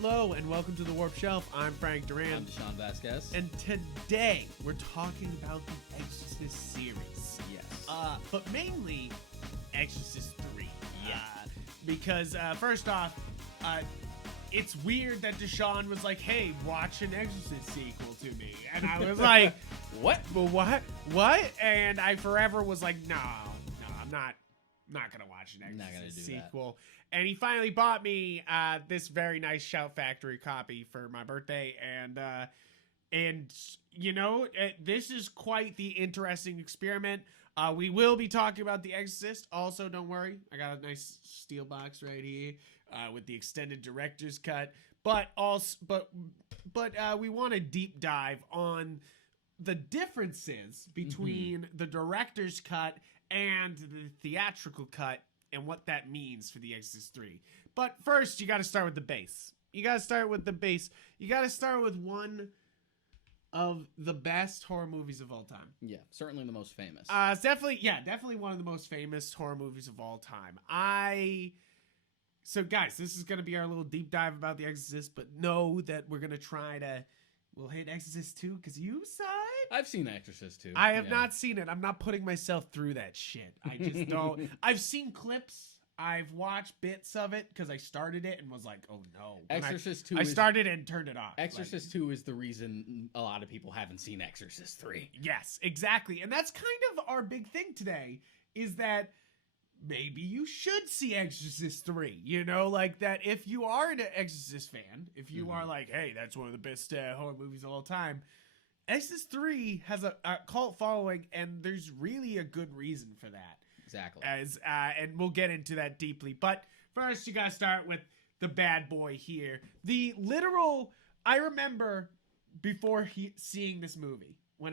Hello and welcome to the Warp Shelf. I'm Frank Duran. I'm Deshaun Vasquez. And today we're talking about the Exorcist series. Yes. But mainly Exorcist 3. Yeah. Because first off, it's weird that Deshaun was like, hey, watch an Exorcist sequel to me. And I was like, what? But what? And I forever was like, no, I'm not going to watch an Exorcist sequel. That. And he finally bought me this very nice Shout Factory copy for my birthday. And you know, this is quite the interesting experiment. We will be talking about The Exorcist. Also, don't worry, I got a nice steel box right here with the extended director's cut. But we want to deep dive on the differences between the director's cut and the theatrical cut and what that means for The Exorcist 3. But first, you got to start with the base. You got to start with the base. You got to start with one of the best horror movies of all time. Yeah, certainly the most famous. It's definitely one of the most famous horror movies of all time. So guys, this is going to be our little deep dive about The Exorcist, but know that we're going to we'll hit Exorcist 2 because you saw it. I've seen Exorcist 2. I have not seen it. I'm not putting myself through that shit. I just don't. I've seen clips. I've watched bits of it because I started it and was like, oh no. Exorcist 2 I started and turned it off. Exorcist 2 is the reason a lot of people haven't seen Exorcist 3. Yes, exactly. And that's kind of our big thing today is that maybe you should see Exorcist 3. You know, like that if you are an Exorcist fan, if you are like, hey, that's one of the best horror movies of all time, Exorcist 3 has a cult following, and there's really a good reason for that. Exactly. And we'll get into that deeply. But first, you got to start with the bad boy here. I remember before seeing this movie, when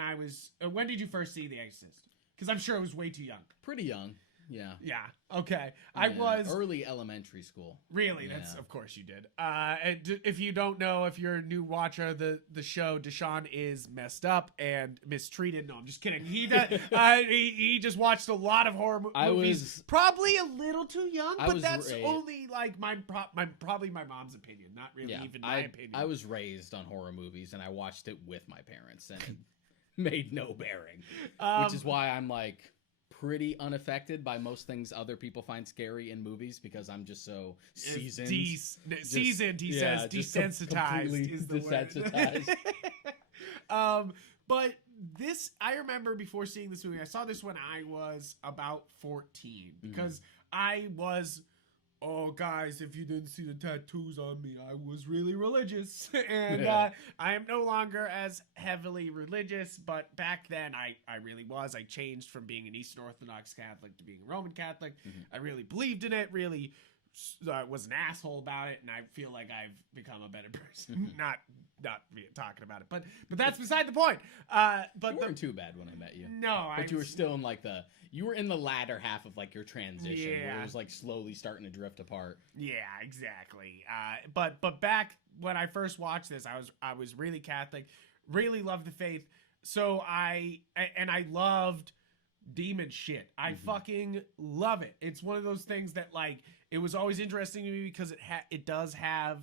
did you first see The Exorcist? Because I'm sure it was way too young. Pretty young. Yeah. Yeah. Okay. Yeah. I was early elementary school. Really? Yeah. That's of course you did. And if you don't know, if you're a new watcher of the show, Deshaun is messed up and mistreated. No, I'm just kidding. He does, he just watched a lot of horror movies. I was probably a little too young, but that's only like probably my mom's opinion, not really even my opinion. I was raised on horror movies and I watched it with my parents and it made no bearing, which is why I'm like pretty unaffected by most things other people find scary in movies because I'm just so seasoned. Seasoned, he says. Desensitized is the desensitized. word. But this, I remember before seeing this movie, I saw this when I was about 14 because I was, oh guys, if you didn't see the tattoos on me, I was really religious. And I am no longer as heavily religious, but back then I really was. I changed from being an Eastern Orthodox Catholic to being a Roman Catholic. I really believed in it, really was an asshole about it, and I feel like I've become a better person. Not talking about it, but that's beside the point. But you weren't too bad when I met you. No, but you were still in you were in the latter half of like your transition, where it was like slowly starting to drift apart. Yeah, exactly. But back when I first watched this, I was really Catholic, really loved the faith. So I loved demon shit. I fucking love it. It's one of those things that like it was always interesting to me because it does have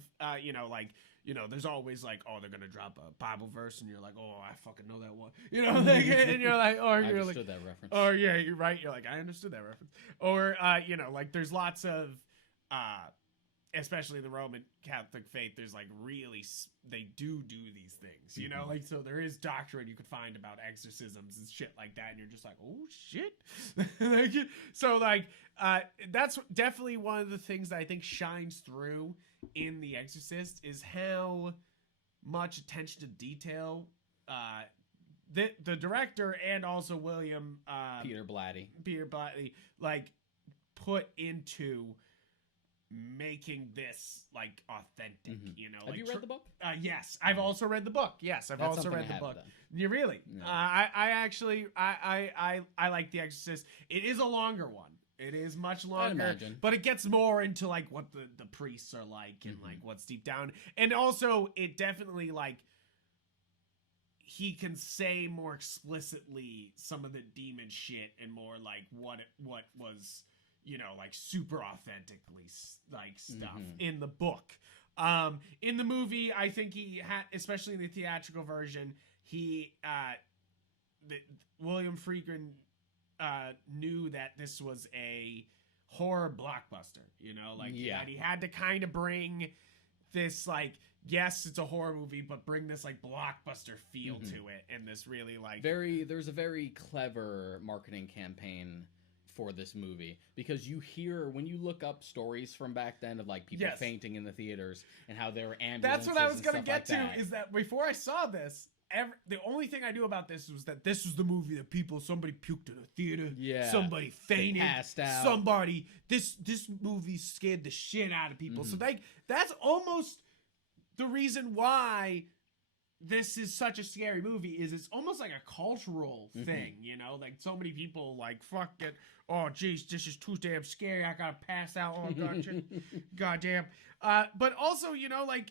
there's always like, oh, they're gonna drop a Bible verse and you're like, oh, I fucking know that one, and you're like, oh, I understood that reference. Oh yeah, you're right. You're like, I understood that reference. Or like there's lots of especially the Roman Catholic faith, there's like really, they do these things, you know, like, so there is doctrine you could find about exorcisms and shit like that. And you're just like, oh shit. So like, that's definitely one of the things that I think shines through in The Exorcist is how much attention to detail, the director and also William, Peter Blatty, like put into making this like authentic, you know. Have you read the book? Yes, I've also read the book. Yes, I've also read the book. You really? No. I actually I like The Exorcist. It is a longer one. It is much longer, but it gets more into like what the priests are like and like what's deep down, and also it definitely like he can say more explicitly some of the demon shit and more like what was, you know, like super authentically like stuff in the book. In the movie, I think he had, especially in the theatrical version, William Friedkin knew that this was a horror blockbuster, and he had to kind of bring this, like, yes, it's a horror movie, but bring this, like, blockbuster feel to it, and this really, like... There's a very clever marketing campaign for this movie, because when you look up stories from back then of, like, people fainting in the theaters and how there were ambulances. That's what I was going to get like to, is that before I saw this, the only thing I knew about this was that this was the movie that somebody puked in a theater. Yeah. Somebody fainted. Passed out. This movie scared the shit out of people. So that's almost the reason why this is such a scary movie, is it's almost like a cultural thing, like so many people like, fuck it. Oh, geez, this is too damn scary. I gotta pass out. Oh, God, goddamn. But also, like,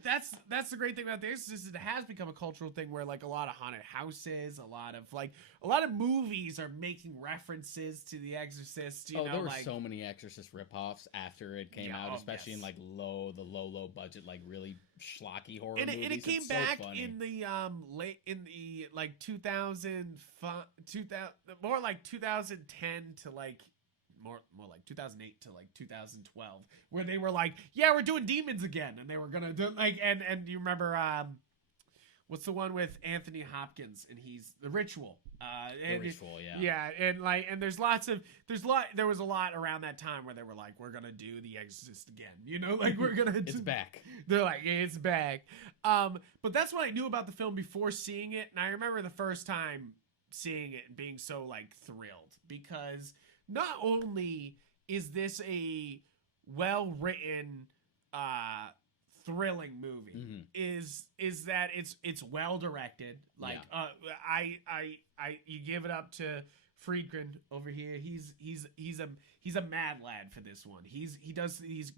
that's the great thing about this, is it has become a cultural thing where, like, a lot of haunted houses, a lot of movies are making references to The Exorcist. There were so many Exorcist ripoffs after it came out, especially in, like, the low budget, like, really schlocky horror movies. And it came back in the like 2005, more like 2010 to like. More like 2008 to like 2012, where they were like, yeah, we're doing demons again, and they were gonna do, like, and you remember what's the one with Anthony Hopkins, and he's The Ritual. The Ritual, yeah. Yeah, and there was a lot around that time where they were like, we're gonna do The Exorcist again, like, we're gonna it's back. They're like, it's back. But that's what I knew about the film before seeing it, and I remember the first time seeing it and being so, like, thrilled, because not only is this a well-written, thrilling movie, is that it's well-directed. Like, you give it up to Friedkin over here. He's a mad lad for this one. He does these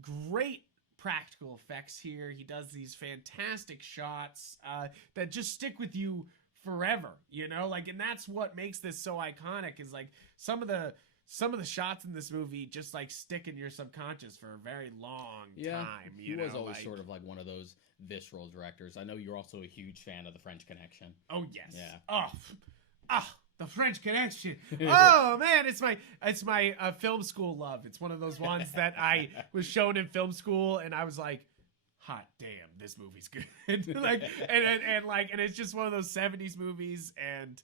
great practical effects here. He does these fantastic shots that just stick with you forever, like, and that's what makes this so iconic, is like some of the shots in this movie just, like, stick in your subconscious for a very long time. He was always sort of like one of those visceral directors. I know you're also a huge fan of The French Connection. Oh yes. Yeah. The French Connection. Oh man, it's my film school love. It's one of those ones that I was shown in film school, and I was like, hot damn, this movie's good. Like, and it's just one of those 70s movies, and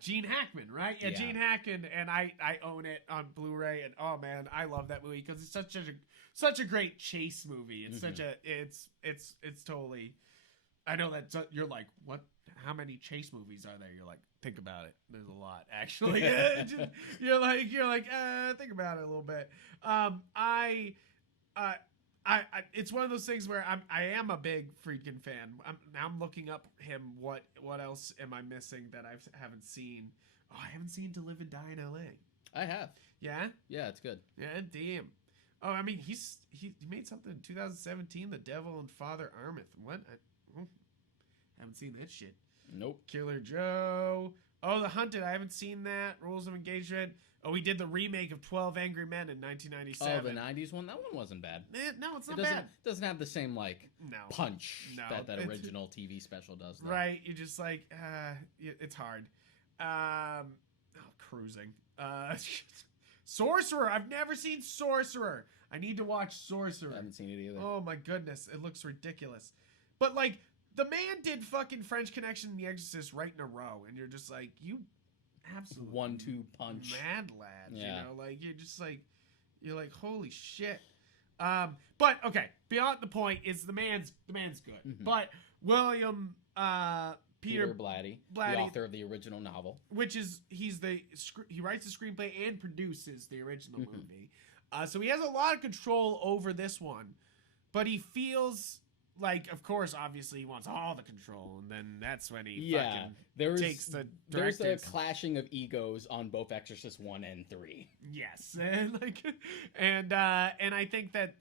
Gene Hackman, right? Yeah, Gene Hackman, and I own it on Blu-ray, and oh man, I love that movie because it's such a great chase movie. It's it's totally. I know that you're like, what? How many chase movies are there? You're like, think about it. There's a lot, actually. you're like, think about it a little bit. It's one of those things where I am a big Friedkin fan. I'm looking up him. What else am I missing that I haven't seen? Oh, I haven't seen To Live and Die in L.A. I have. Yeah? Yeah, it's good. Yeah, damn. Oh, I mean, he made something in 2017, The Devil and Father Armith. What? Haven't seen that shit. Nope. Killer Joe. Oh, The Hunted. I haven't seen that. Rules of Engagement. Oh, he did the remake of 12 Angry Men in 1997. Oh, the 90s one? That one wasn't bad. No, it's not bad. It doesn't have the same, like, punch that original TV special does, though. Right. You're just like, it's hard. Cruising. Sorcerer. I've never seen Sorcerer. I need to watch Sorcerer. I haven't seen it either. Oh, my goodness. It looks ridiculous. But, like, the man did fucking French Connection and The Exorcist right in a row, and you're just like, you absolute 1-2 punch mad lad. Like, you're like holy shit. But okay, beyond the point is the man's good. But William Peter Blatty, the author of the original novel, which is he writes the screenplay and produces the original movie. So he has a lot of control over this one, but he feels like, of course, obviously he wants all the control, and then that's when he takes the directors. There's a clashing of egos on both Exorcist 1 and 3. Yes, and I think that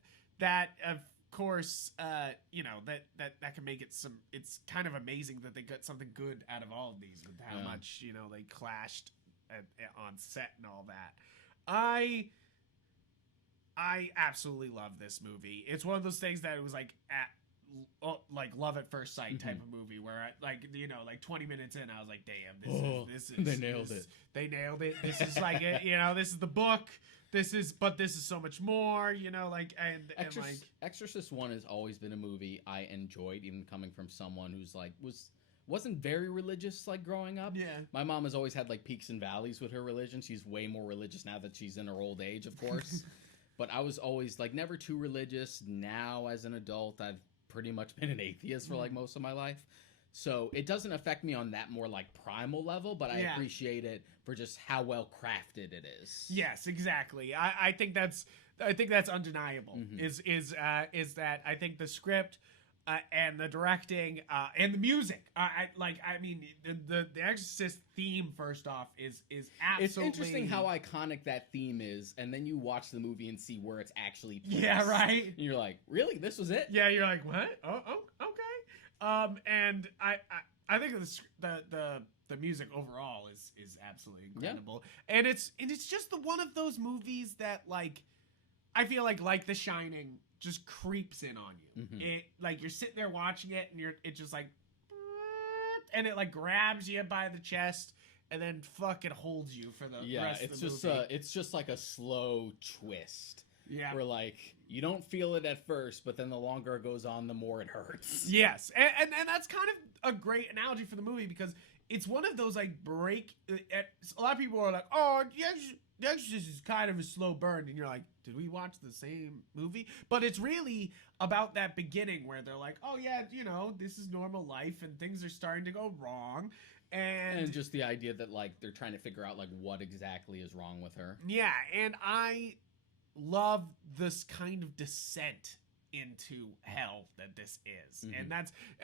of course, that can make it it's kind of amazing that they got something good out of all of these, with how much they clashed on set and all that. I absolutely love this movie. It's one of those things that it was like like love at first sight type of movie where I, like, you know, like 20 minutes in I was like, damn, this is they nailed it. They nailed it. This is like it, you know, this is the book. This is so much more, you know, like and like Exorcist 1 has always been a movie I enjoyed, even coming from someone who's like wasn't very religious like growing up. Yeah. My mom has always had like peaks and valleys with her religion. She's way more religious now that she's in her old age, of course. But I was always like never too religious. Now as an adult, I've pretty much been an atheist for like most of my life. So it doesn't affect me on that more like primal level, but I appreciate it for just how well crafted it is. Yes, exactly. I think that's undeniable. Is that I think the script and the directing and the music. I mean the Exorcist theme first off is absolutely. It's interesting how iconic that theme is, and then you watch the movie and see where it's actually placed. Yeah, right. And you're like, really? This was it? Yeah, you're like, what? Oh, okay. And I think the music overall is absolutely incredible, and it's just one of those movies that like I feel like The Shining just creeps in on you. It like you're sitting there watching it and it just like, and it like grabs you by the chest and then fucking holds you for the rest of the movie. It's just like a slow twist. Yeah. Where like you don't feel it at first, but then the longer it goes on, the more it hurts. Yes, and that's kind of a great analogy for the movie because it's one of those like a lot of people are like, oh, The Exorcist is kind of a slow burn, and you're like, did we watch the same movie? But it's really about that beginning where they're like, oh yeah, you know, this is normal life and things are starting to go wrong. And just the idea that like they're trying to figure out like what exactly is wrong with her. Yeah, and I love this kind of descent into hell that this is. And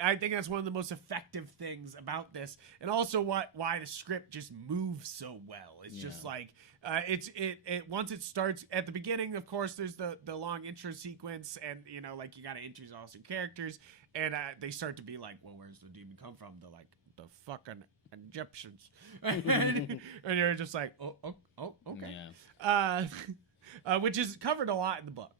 I think that's one of the most effective things about this, and also why the script just moves so well. It's just like it once it starts at the beginning, of course there's the long intro sequence, and you know, like you got to introduce all your characters, and they start to be like, well, where's the demon come from? They're like, the fucking Egyptians. And you're just like, oh okay. Which is covered a lot in the book.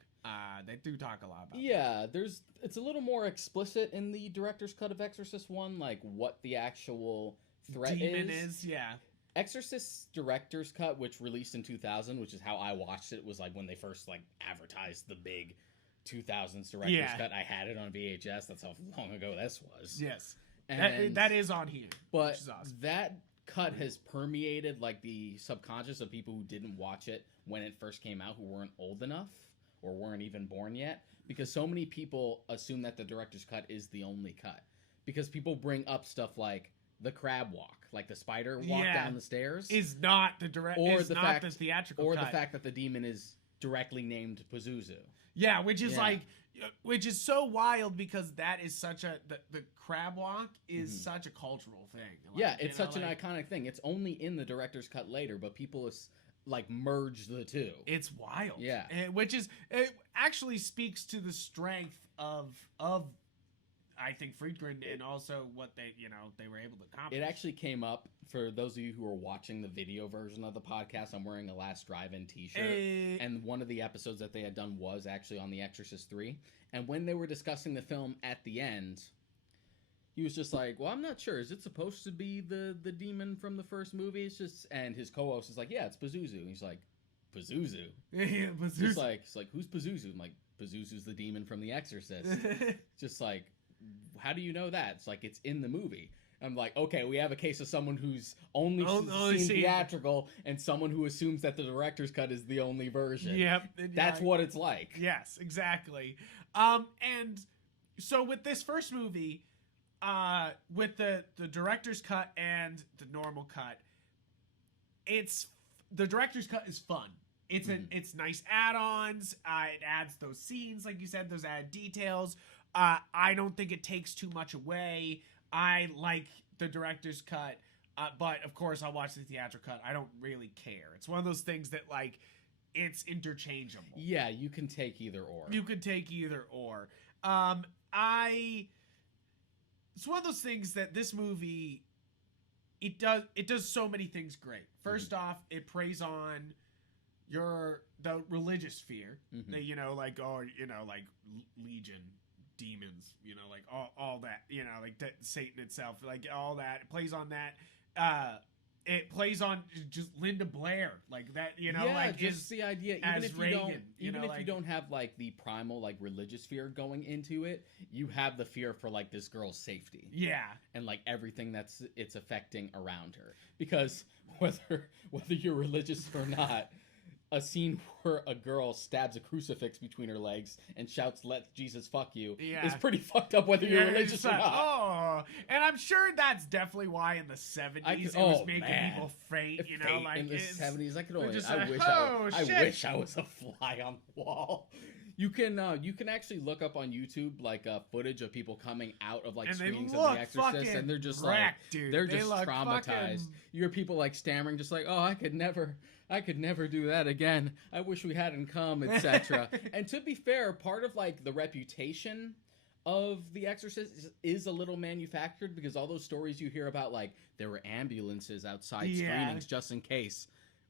They do talk a lot about that. It's a little more explicit in the director's cut of Exorcist 1, like what the actual threat demon is. Yeah. Exorcist's director's cut, which released in 2000, which is how I watched it, was like when they first like advertised the big 2000s director's cut. I had it on VHS. That's how long ago this was. Yes. And that is on here. But which is awesome. That cut has permeated like the subconscious of people who didn't watch it when it first came out, who weren't old enough or weren't even born yet, because so many people assume that the director's cut is the only cut, because people bring up stuff like the crab walk, like the spider walk down the stairs, is not the the theatrical or cut. the fact that the demon is directly named Pazuzu. Yeah, which is which is so wild, because that is such a the crab walk is such a cultural thing. Like, it's such an iconic thing. It's only in the director's cut later, but people like merge the two. It's wild. Yeah. It actually speaks to the strength of I think Friedkin, and also what they were able to accomplish. It actually came up for those of you who are watching the video version of the podcast. I'm wearing a Last Drive-In t-shirt, and one of the episodes that they had done was actually on The Exorcist 3. And when they were discussing the film at the end, he was just like, well, I'm not sure. Is it supposed to be the demon from the first movie? It's just, and his co-host is like, yeah, it's Pazuzu. And he's like, Pazuzu? Yeah, Pazuzu. He's like, who's Pazuzu? I'm like, Pazuzu's the demon from The Exorcist. Just like, how do you know that? It's like, it's in the movie. I'm like, okay, we have a case of someone who's only seen theatrical and someone who assumes that the director's cut is the only version. Yep. That's what it's like. Yes, exactly. And so with this first movie, with the director's cut and the normal cut, the director's cut is fun. It's nice add-ons. It adds those scenes, like you said, those added details. I don't think it takes too much away. I like the director's cut, but of course I'll watch the theatrical cut. I don't really care. It's one of those things that like it's interchangeable. Yeah, you can take either or. It's one of those things that this movie it does so many things great. First off, it preys on your the religious fear. Mhm. That, you know, like, oh, you know, like Legion, demons, you know, like all that, you know, like Satan itself, like all that. It plays on that. It plays on just Linda Blair, like that, you know, yeah, like just the idea. Even as if you Reagan, don't, you even know, if you like- don't have like the primal like religious fear going into it, you have the fear for like this girl's safety. Yeah. And like everything that's it's affecting around her, because whether you're religious or not, a scene where a girl stabs a crucifix between her legs and shouts "Let Jesus fuck you" Yeah. is pretty fucked up, whether you're Yeah, religious it's or like, not. oh, and I'm sure that's definitely why in the 70s it was making people faint, you know, like in the it's- 70s, I could they're only. just I like, wish "Oh, I shit." wish I was a fly on the wall. You can actually look up on YouTube like footage of people coming out of like And they screenings of look The Exorcist, fucking and they're just wrecked, like dude. they're They just look traumatized. fucking- You hear people like stammering, just like, "Oh, I could never do that again. I wish we hadn't come," etc. And to be fair, part of like the reputation of The Exorcist is a little manufactured, because all those stories you hear about, like there were ambulances outside screenings just in case,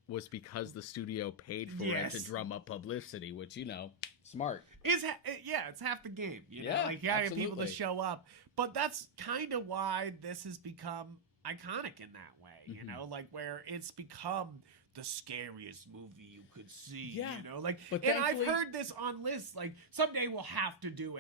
was because the studio paid for it to drum up publicity, which, you know, smart. It's half the game, you know, Yeah, like you gotta get people to absolutely. show up, but that's kind of why this has become iconic in that way, you Mhm. know, like where it's become the scariest movie you could see, Yeah, you know, like, but and I've thankfully- heard this on lists, like someday we'll have to do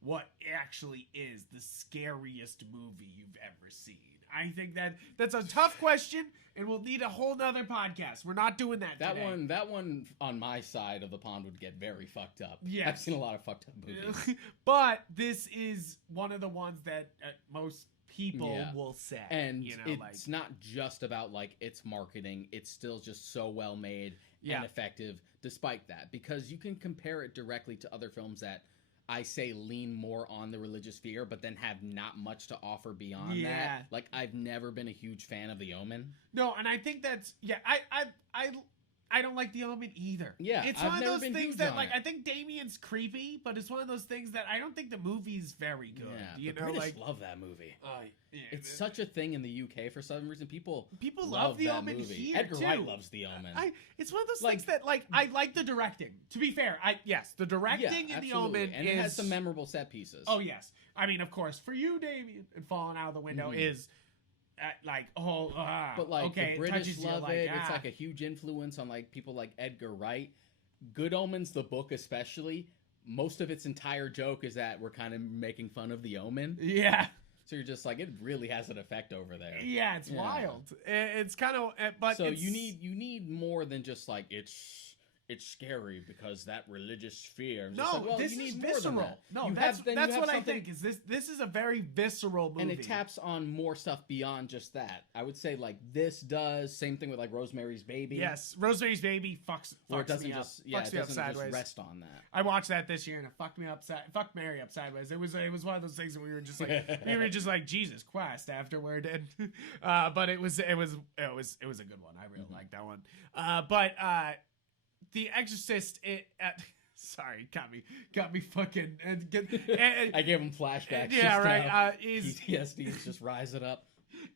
what actually is the scariest movie you've ever seen. I think that's a tough question, and we'll need a whole nother podcast. We're not doing that today. That one on my side of the pond would get very fucked up. Yes. I've seen a lot of fucked up movies. But this is one of the ones that most people Yeah. will say, And you know, it's not just about like its marketing, it's still just so well made Yeah. and effective despite that, because you can compare it directly to other films that I say lean more on the religious fear but then have not much to offer beyond Yeah. that. Like, I've never been a huge fan of The Omen. no, and I think that's I don't like The Omen either. Yeah, it's I've one of never those been things huge that on like it. I think Damien's creepy, but it's one of those things that I don't think the movie's very good. Yeah, You the know, British like love that movie. yeah, It's such a thing in the UK for some reason. People love The that Omen movie. here, Edgar too. Wright loves The Omen. It's one of those Like- things that like I like the directing. To be fair, the directing in The Omen and is, it has some memorable set pieces. oh yes, I mean of course for you, Damien, and falling out of the window Mhm. is But like okay, the British touches you, love it. It's ah. like a huge influence on like people like Edgar Wright. Good Omens, the book especially, most of its entire joke is that we're kind of making fun of the Omen. yeah. So you're just like, it really has an effect over there. Yeah, it's Yeah. wild. It's kind of, but So it's, you need more than just like it's scary because that religious fear. I'm just no. like, well, this you is need more than visceral. that. No, You that's have- then you have what I something- think. Is this is a very visceral movie, And it taps on more stuff beyond just that. I would say like this does. Same thing with like Rosemary's Baby. Yes, Rosemary's Baby fucks Where it doesn't me up. just yeah, Fucks it me up doesn't just sideways. rest on that. I watched that this year and it fucked me up. Fucked Mary up sideways. It was one of those things that we were just like Jesus Christ afterward, and but it was a good one. I really liked that one. But The Exorcist. Sorry, got me fucking. I gave him flashbacks. Yeah, just right. now. Is PTSD is just rising up.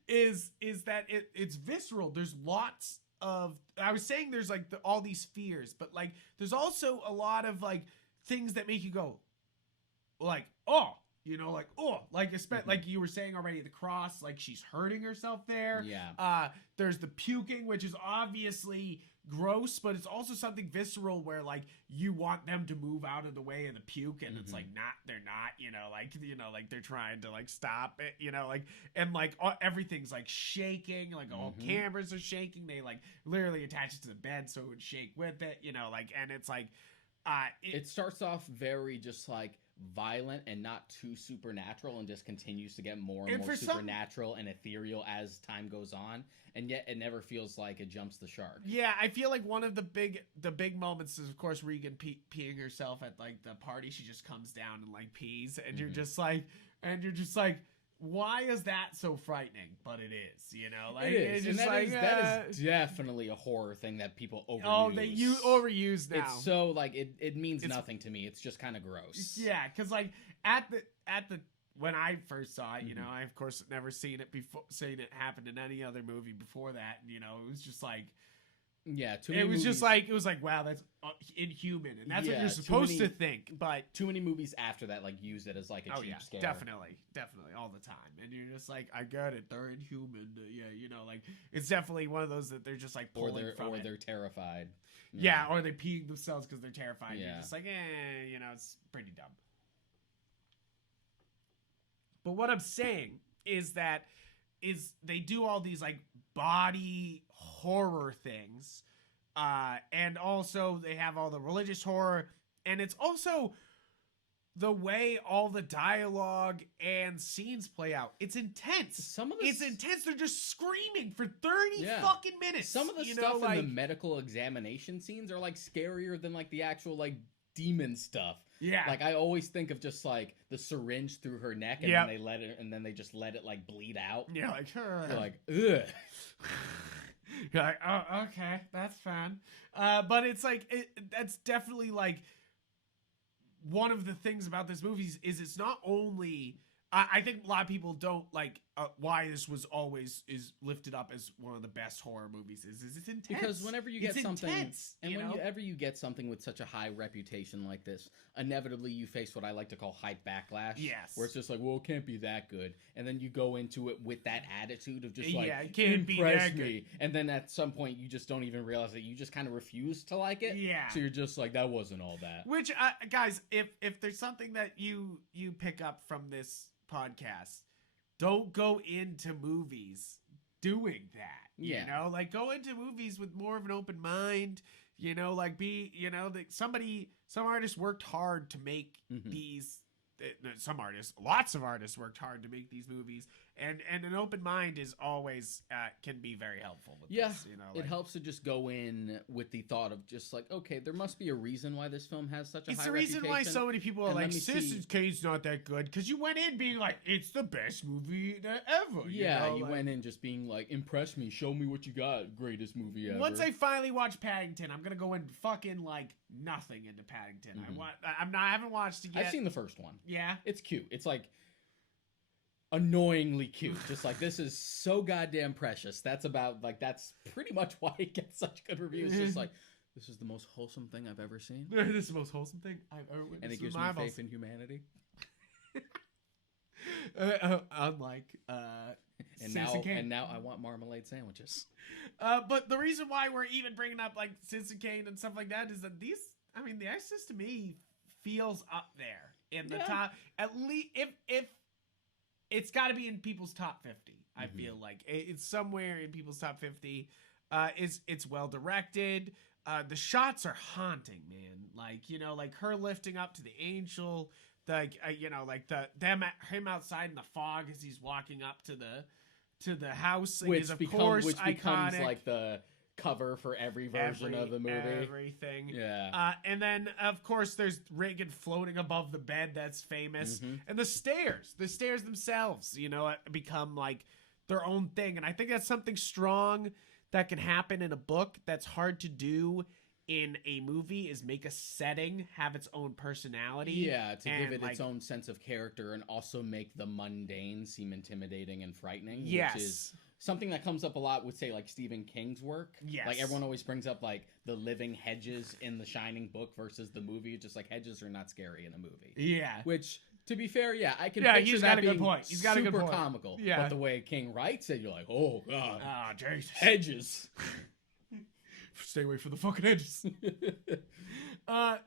is that it's visceral. There's lots of, I was saying there's like all these fears, but like there's also a lot of like things that make you go like, oh, you know, like, oh, like like you were saying already, the cross, like she's hurting herself there. Yeah. There's the puking, which is obviously gross, but it's also something visceral where like you want them to move out of the way of the puke, and it's like they're not, you know, like they're trying to like stop it, you know, like, and like everything's like shaking, like all cameras are shaking. They like literally attach it to the bed so it would shake with it, you know, like, and it's like it starts off very just like violent and not too supernatural, and just continues to get more and more supernatural and ethereal as time goes on, and yet it never feels like it jumps the shark. Yeah, I feel like one of the big moments is of course Regan peeing herself at like the party. She just comes down and like pees, and you're just like, why is that so frightening? But it is, you know, like It is, it's just that is definitely a horror thing that people overuse. oh, they overuse now. It's so like it means nothing to me. It's just kind of gross. Yeah, because like at the when I first saw it, you know, I of course never seen it happen in any other movie before that. You know, it was just like Yeah, too It many was movies. just like, it was like, wow, that's inhuman, and that's what Yeah, you're too supposed many- to think. But too many movies after that like use it as like a cheap scare. definitely, all the time. And you're just like, I get it, they're inhuman. Yeah, like it's definitely one of those that they're just like Or pulling they're from it. they're terrified. Yeah, or they peeing themselves because they're terrified. Yeah. You're just like, it's pretty dumb. But what I'm saying is that they do all these like body horror things, and also they have all the religious horror, and it's also the way all the dialogue and scenes play out. It's intense. It's intense. They're just screaming for 30 fucking minutes. Some of the stuff in the medical examination scenes are like scarier than like the actual like demon stuff. Yeah. Like I always think of just like the syringe through her neck and then they just let it like bleed out. Yeah, like You're like, ugh. You're like, oh, okay, that's fine. But it's like that's definitely like one of the things about this movie is it's not only I think a lot of people don't like why this was always is lifted up as one of the best horror movies is it's intense. Because whenever you get something intense, whenever you get something with such a high reputation like this, inevitably you face what I like to call hype backlash. Yes. Where it's just like, well, it can't be that good. And then you go into it with that attitude of just like, it can't be impress that me. good. And then at some point you just don't even realize that you just kind of refuse to like it. Yeah. So you're just like, that wasn't all that. Which guys, if there's something that you pick up from this podcast, don't go into movies doing that. You know, like go into movies with more of an open mind. You know, like some artists worked hard to make these. Lots of artists worked hard to make these movies, and an open mind is always can be very helpful with this. You know, it helps to just go in with the thought of just like, okay, there must be a reason why this film has such a high reputation. It's the reason why so many people are like, Citizen Kane's not that good, because you went in being like, it's the best movie ever. You went in just being like, impress me, show me what you got, greatest movie ever. Once I finally watch Paddington, I'm gonna go in fucking like nothing into Paddington. I haven't watched it yet. I've seen the first one. Yeah, it's cute. It's like annoyingly cute. Just like, this is so goddamn precious. That's pretty much why it gets such good reviews. Just like, this is the most wholesome thing I've ever seen. This is the most wholesome thing I've ever witnessed. And it gives me faith in humanity. Unlike and now I want marmalade sandwiches. But the reason why we're even bringing up like Citizen Kane and stuff like that is that the Exorcist to me feels up there in the top. At least if it's got to be in people's top 50. I feel like it's somewhere in people's top 50. It's well directed. The shots are haunting, man. Like, like her lifting up to the angel, like him outside in the fog as he's walking up to the house, which is of becomes course becomes iconic. Like the cover for every version of the movie. Everything. Yeah. And then of course there's Reagan floating above the bed. That's famous. And the stairs themselves, become like their own thing. And I think that's something strong that can happen in a book that's hard to do in a movie, is make a setting have its own personality. Yeah, to give it its own sense of character and also make the mundane seem intimidating and frightening. Yes. Which is something that comes up a lot with, say, like Stephen King's work. Yes. Like everyone always brings up like the living Hedges in the Shining book versus the movie. Just like Hedges are not scary in a movie. Yeah. Which, to be fair, I can Yeah, picture he's that got a being good point. He's got a good super point. comical. Yeah. But the way King writes it, you're like, oh god. Ah, Jesus. Hedges. Stay away from the fucking edges. But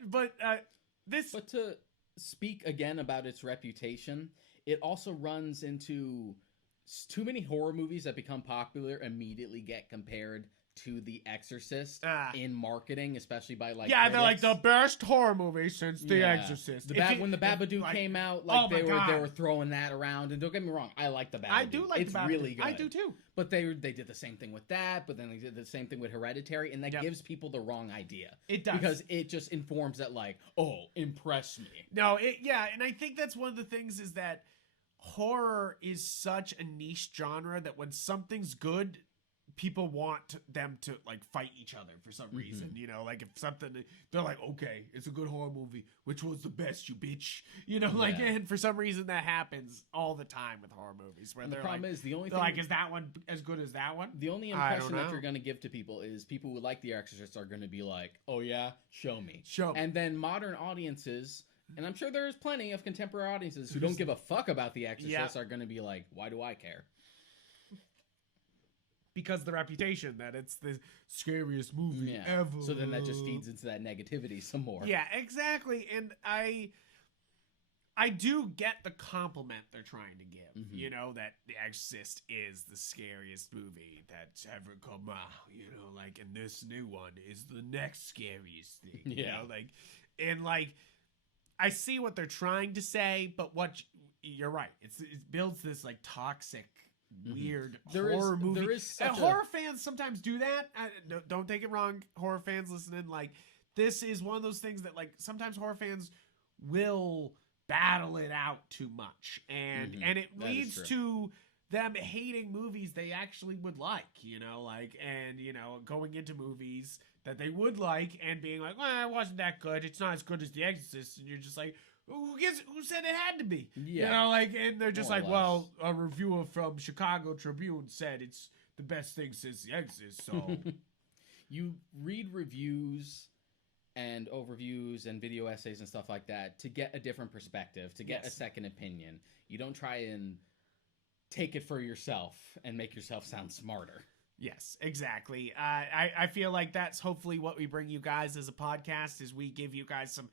to speak again about its reputation, it also runs into too many horror movies that become popular immediately get compared to The Exorcist in marketing, especially by like they're like the best horror movie since The Exorcist. When the Babadook came out, like they were throwing that around. And don't get me wrong, I like the Babadook. I do like it's the Babadook. really good. I do too. But they did the same thing with that. But then they did the same thing with Hereditary, and that gives people the wrong idea. It does, because it just informs that like, oh, impress me. No, and I think that's one of the things is that horror is such a niche genre that when something's good, people want them to like fight each other for some reason, you know, like if something, they're like, okay, it's a good horror movie, which was the best, you bitch, you know, like, and for some reason that happens all the time with horror movies where they're problem like, is the only they're thing, like, is that one as good as that one? The only impression that you're going to give to people is people who like The Exorcist are going to be like, oh yeah, show me. And then modern audiences, and I'm sure there's plenty of contemporary audiences who don't give a fuck about The Exorcist, are going to be like, why do I care? Because the reputation that it's the scariest movie ever. So then that just feeds into that negativity some more. Yeah, exactly. And I do get the compliment they're trying to give. You know, that The Exorcist is the scariest movie that's ever come out. You know, like, and this new one is the next scariest thing. You know, like, and like, I see what they're trying to say, but you're right. It builds this like toxic, weird horror movie. Horror fans sometimes do that. Don't take it wrong, horror fans listening. Like, this is one of those things that like sometimes horror fans will battle it out too much, and it leads to them hating movies they actually would like. You know, like, and you know, going into movies that they would like and being like, well, it wasn't that good. It's not as good as The Exorcist, and you're just like, who said it had to be? You know, like, and they're just like, well, a reviewer from Chicago Tribune said it's the best thing since The Exorcist, so. You read reviews and overviews and video essays and stuff like that to get a different perspective, to get a second opinion. You don't try and take it for yourself and make yourself sound smarter. Yes, exactly. I feel like that's hopefully what we bring you guys as a podcast, is we give you guys some,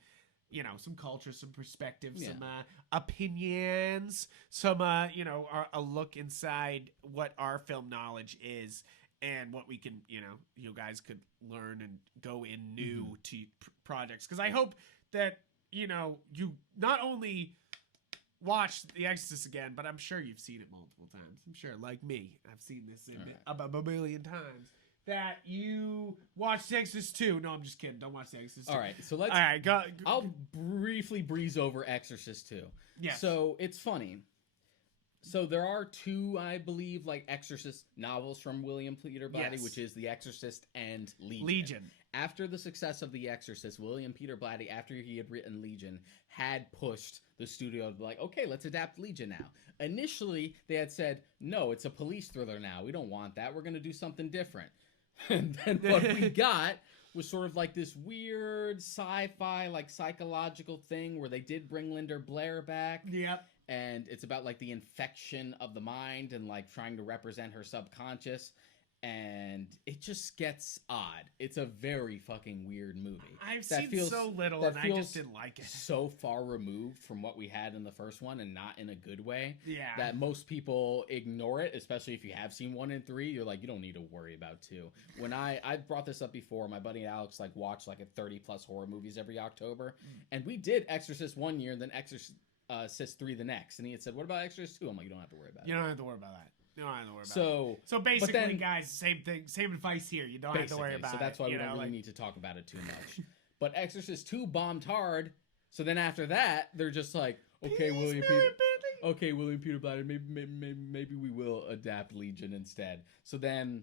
you know, some culture, some perspective, some opinions, some, you know, a look inside what our film knowledge is and what we can, you know, you guys could learn and go in new to projects. Because I hope that, you know, you not only watch The Exorcist again, but I'm sure you've seen it multiple times. I'm sure, like me, I've seen this about a million times. That you watch The Exorcist 2. No, I'm just kidding. Don't watch The Exorcist 2. All right, so let's. All right, go. I'll briefly breeze over Exorcist 2. Yes. So it's funny. So there are two, I believe, like Exorcist novels from William Peter Blatty, which is The Exorcist and Legion. After the success of The Exorcist, William Peter Blatty, after he had written Legion, had pushed the studio to be like, okay, let's adapt Legion now. Initially, they had said, no, it's a police thriller now. We don't want that. We're going to do something different. And then what we got was sort of like this weird sci-fi, like psychological thing where they did bring Linda Blair back. Yep. And it's about like the infection of the mind and like trying to represent her subconscious. And it just gets odd. It's a very fucking weird movie. I've seen so little and I just didn't like it. So far removed from what we had in the first one and not in a good way. Yeah. That most people ignore it, especially if you have seen 1 and 3. You're like, you don't need to worry about 2. When I've brought this up before, my buddy Alex like watched like a 30 plus horror movies every October. And we did Exorcist 1 year and then Exorcist 3 the next. And he had said, what about Exorcist 2? I'm like, you don't have to worry about it. You don't have to worry about that. You don't have to worry about it. So basically, then, guys, same thing, same advice here. You don't have to worry about it. So that's why we don't really need to talk about it too much. But Exorcist 2 bombed hard. So then after that, they're just like, okay, William Peter Blatty, maybe we will adapt Legion instead. So then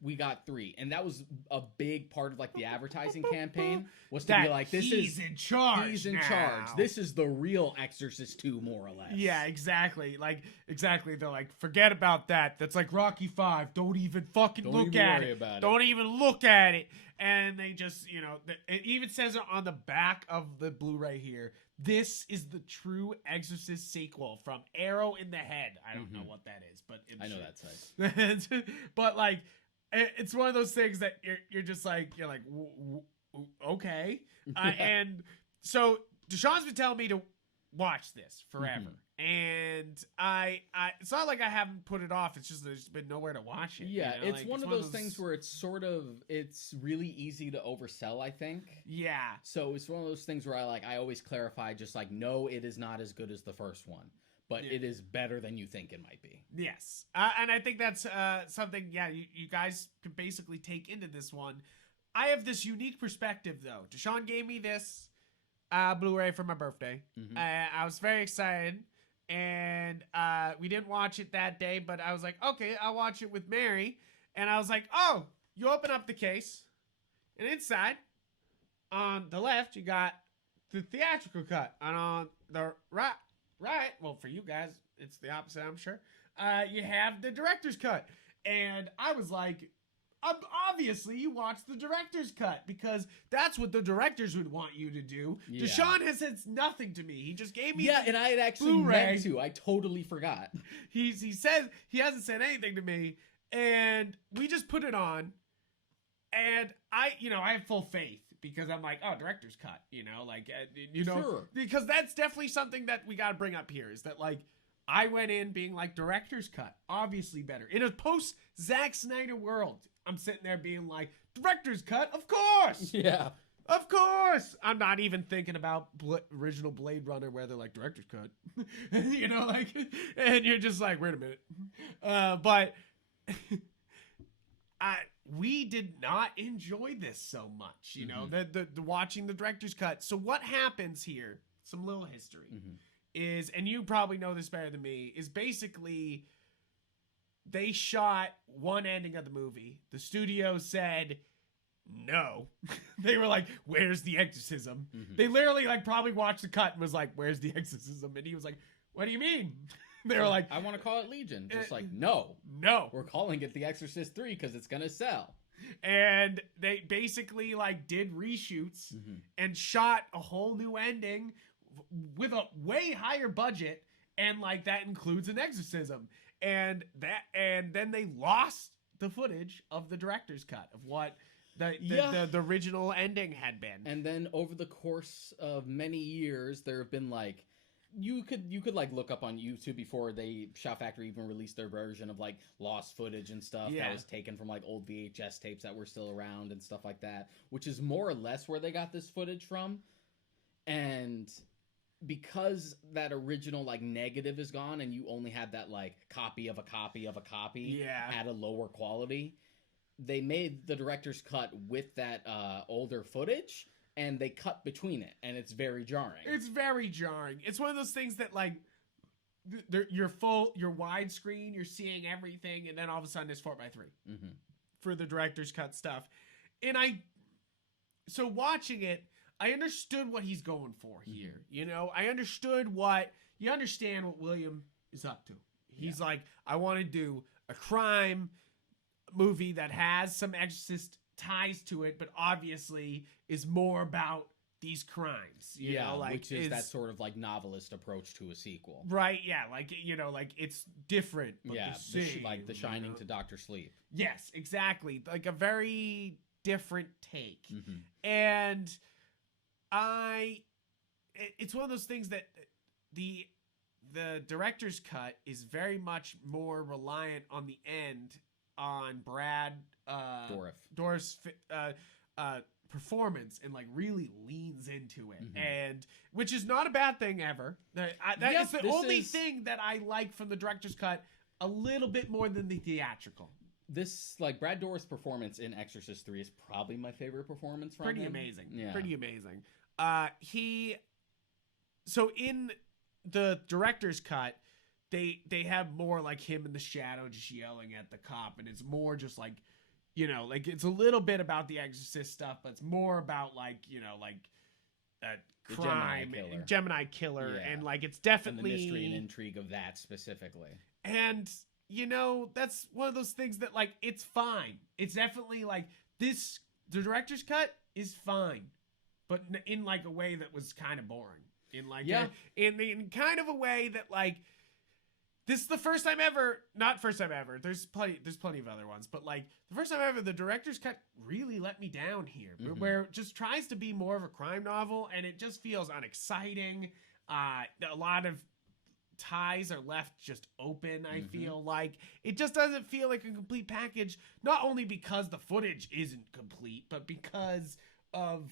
we got 3, and that was a big part of like the advertising campaign was to be like, he's in charge. This is the real Exorcist 2, more or less. Yeah, exactly. Like, exactly. They're like, forget about that. That's like Rocky 5. Don't even fucking look at it. Don't even look at it. And they just, you know, it even says it on the back of the Blu-ray here. This is the true Exorcist sequel from Arrow in the Head. I don't know what that is, but I know that site. But like, it's one of those things that you're just like, you're like, okay. And so Deshaun's been telling me to watch this forever. And it's not like I haven't put it off. It's just there's been nowhere to watch it. Yeah, you know? it's one of those things where it's really easy to oversell, I think. Yeah. So it's one of those things where I always clarify, just like, no, it is not as good as the first one. But it is better than you think it might be. Yes. And I think that's something, you guys could basically take into this one. I have this unique perspective, though. Deshaun gave me this Blu-ray for my birthday. I was very excited. And we didn't watch it that day, but I was like, okay, I'll watch it with Mary. And I was like, oh, you open up the case, and inside, on the left, you got the theatrical cut, and on the right, well, for you guys, it's the opposite, I'm sure. You have the director's cut, and I was like, obviously you watch the director's cut because that's what the directors would want you to do. Yeah. Deshaun has said nothing to me. He just gave me and I had actually meant to. I totally forgot. He said he hasn't said anything to me, and we just put it on, and I have full faith because I'm like, oh, director's cut, Sure. because that's definitely something that we got to bring up here is that like I went in being like director's cut, obviously better in a post Zack Snyder world. I'm sitting there being like, director's cut, of course! Yeah. Of course! I'm not even thinking about original Blade Runner where they're like, director's cut. and you're just like, wait a minute. But we did not enjoy this so much, the watching the director's cut. So what happens here, some little history, is, and you probably know this better than me, is basically they shot one ending of the movie. The studio said no. They were like, where's the exorcism? They literally like probably watched the cut and was like, where's the exorcism? And he was like, what do you mean? They were like, I want to call it Legion. Just like, no. We're calling it The Exorcist 3 because it's going to sell. And they basically like did reshoots and shot a whole new ending with a way higher budget. And like that includes an exorcism. And then they lost the footage of the director's cut of what the original ending had been. And then over the course of many years, there have been like, you could like look up on YouTube before Shout Factory even released their version of like lost footage and stuff that was taken from like old VHS tapes that were still around and stuff like that, which is more or less where they got this footage from. And because that original like negative is gone and you only have that like copy of a copy of a copy at a lower quality, they made the director's cut with that older footage. And they cut between it, and it's very jarring. It's very jarring. It's one of those things that, like, you're widescreen, you're seeing everything, and then all of a sudden it's 4:3 for the director's cut stuff. And so watching it, I understood what he's going for here. I understood you understand what William is up to. He's like, I want to do a crime movie that has some Exorcist ties to it, but obviously is more about these crimes, which is that sort of like novelist approach to a sequel, right? Like it's different, but the same, like The Shining to Dr. Sleep. Yes, exactly, like a very different take. And it's one of those things that the director's cut is very much more reliant on the end on Brad Dourif's performance and like really leans into it, and which is not a bad thing ever. That is the only thing that I like from the director's cut a little bit more than the theatrical. This like Brad Dourif's performance in Exorcist 3 is probably my favorite performance from him. Pretty amazing. So in the director's cut, they have more like him in the shadow just yelling at the cop, and it's more just like, like it's a little bit about the Exorcist stuff, but it's more about like, crime, Gemini killer, and like it's definitely and the mystery and intrigue of that specifically. And that's one of those things that like it's fine. It's definitely like the director's cut is fine, but in like a way that was kind of boring. In kind of a way that like. This is the first time ever, not first time ever, there's plenty of other ones, but like the first time ever, the director's cut really let me down here, where it just tries to be more of a crime novel and it just feels unexciting. A lot of ties are left just open, I feel like. It just doesn't feel like a complete package, not only because the footage isn't complete, but because of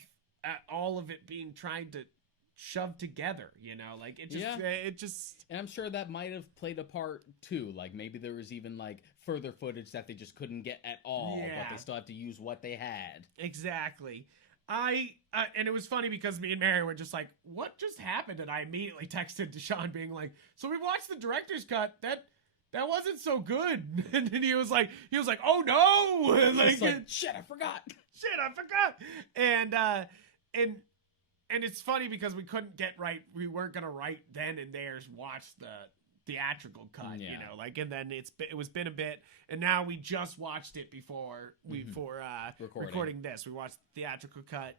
all of it being trying to shoved together, like it just and I'm sure that might have played a part too, like maybe there was even like further footage that they just couldn't get at all, but they still have to use what they had. Exactly. And it was funny because me and Mary were just like, what just happened? And I immediately texted Deshaun being like, so we watched the director's cut, that that wasn't so good. And then he was like, oh no, Like, shit, I forgot. And it's funny because we couldn't get right. We weren't gonna right then and there watch the theatrical cut, you know, like, and then it was been a bit, and now we just watched it before recording this. We watched the theatrical cut,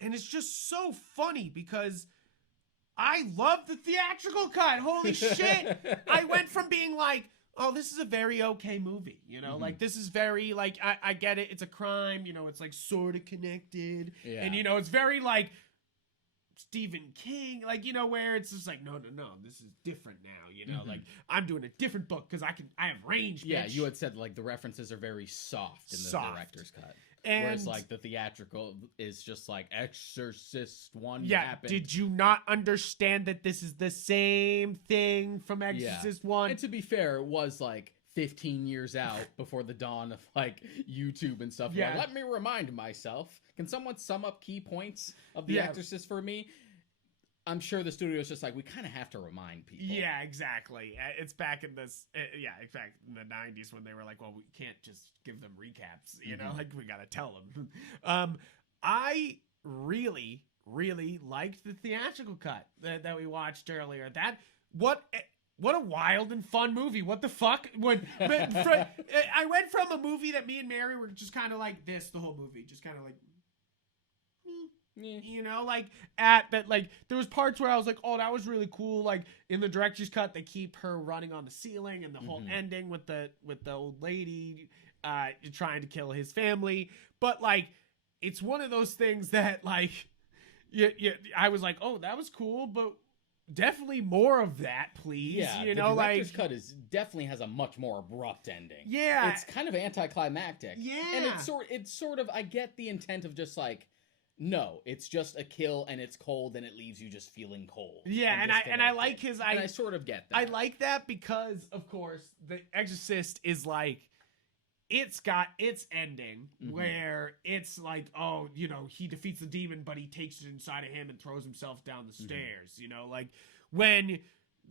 and it's just so funny because I love the theatrical cut. Holy shit! I went from being like, oh, this is a very okay movie, you know, like, this is very, like, I get it, it's a crime, you know, it's like sort of connected, and, you know, it's very like Stephen King, like, you know, where it's just like, no, this is different now, you know, like, I'm doing a different book because I have range, bitch. Yeah, you had said, like, the references are very soft in the director's cut. Whereas, like, the theatrical is just like Exorcist I happened. Did you not understand that this is the same thing from Exorcist I? And to be fair, it was, like, 15 years out before the dawn of, like, YouTube and stuff. Like, let me remind myself. Can someone sum up key points of The Exorcist for me? I'm sure the studio's just like, we kind of have to remind people. Yeah, exactly. It's back in this, in the 90s when they were like, well, we can't just give them recaps, you know, like, we got to tell them. I really, really liked the theatrical cut that we watched earlier. What a wild and fun movie. What the fuck? I went from a movie that me and Mary were just kind of like this the whole movie, just kind of like, you know, like, at that, like, there was parts where I was like, oh, that was really cool. Like, in the director's cut, they keep her running on the ceiling, and the whole ending with the old lady trying to kill his family. But, like, it's one of those things that, like, I was like, oh, that was cool, but definitely more of that, please. Yeah, you the know, director's like, cut definitely has a much more abrupt ending. Yeah, it's kind of anticlimactic. Yeah, and it's sort of I get the intent of just like, no, it's just a kill and it's cold and it leaves you just feeling cold. Yeah, and I like his. I sort of get that. I like that because, of course, The Exorcist is like, it's got its ending where it's like, oh, you know, he defeats the demon, but he takes it inside of him and throws himself down the stairs. You know, like, when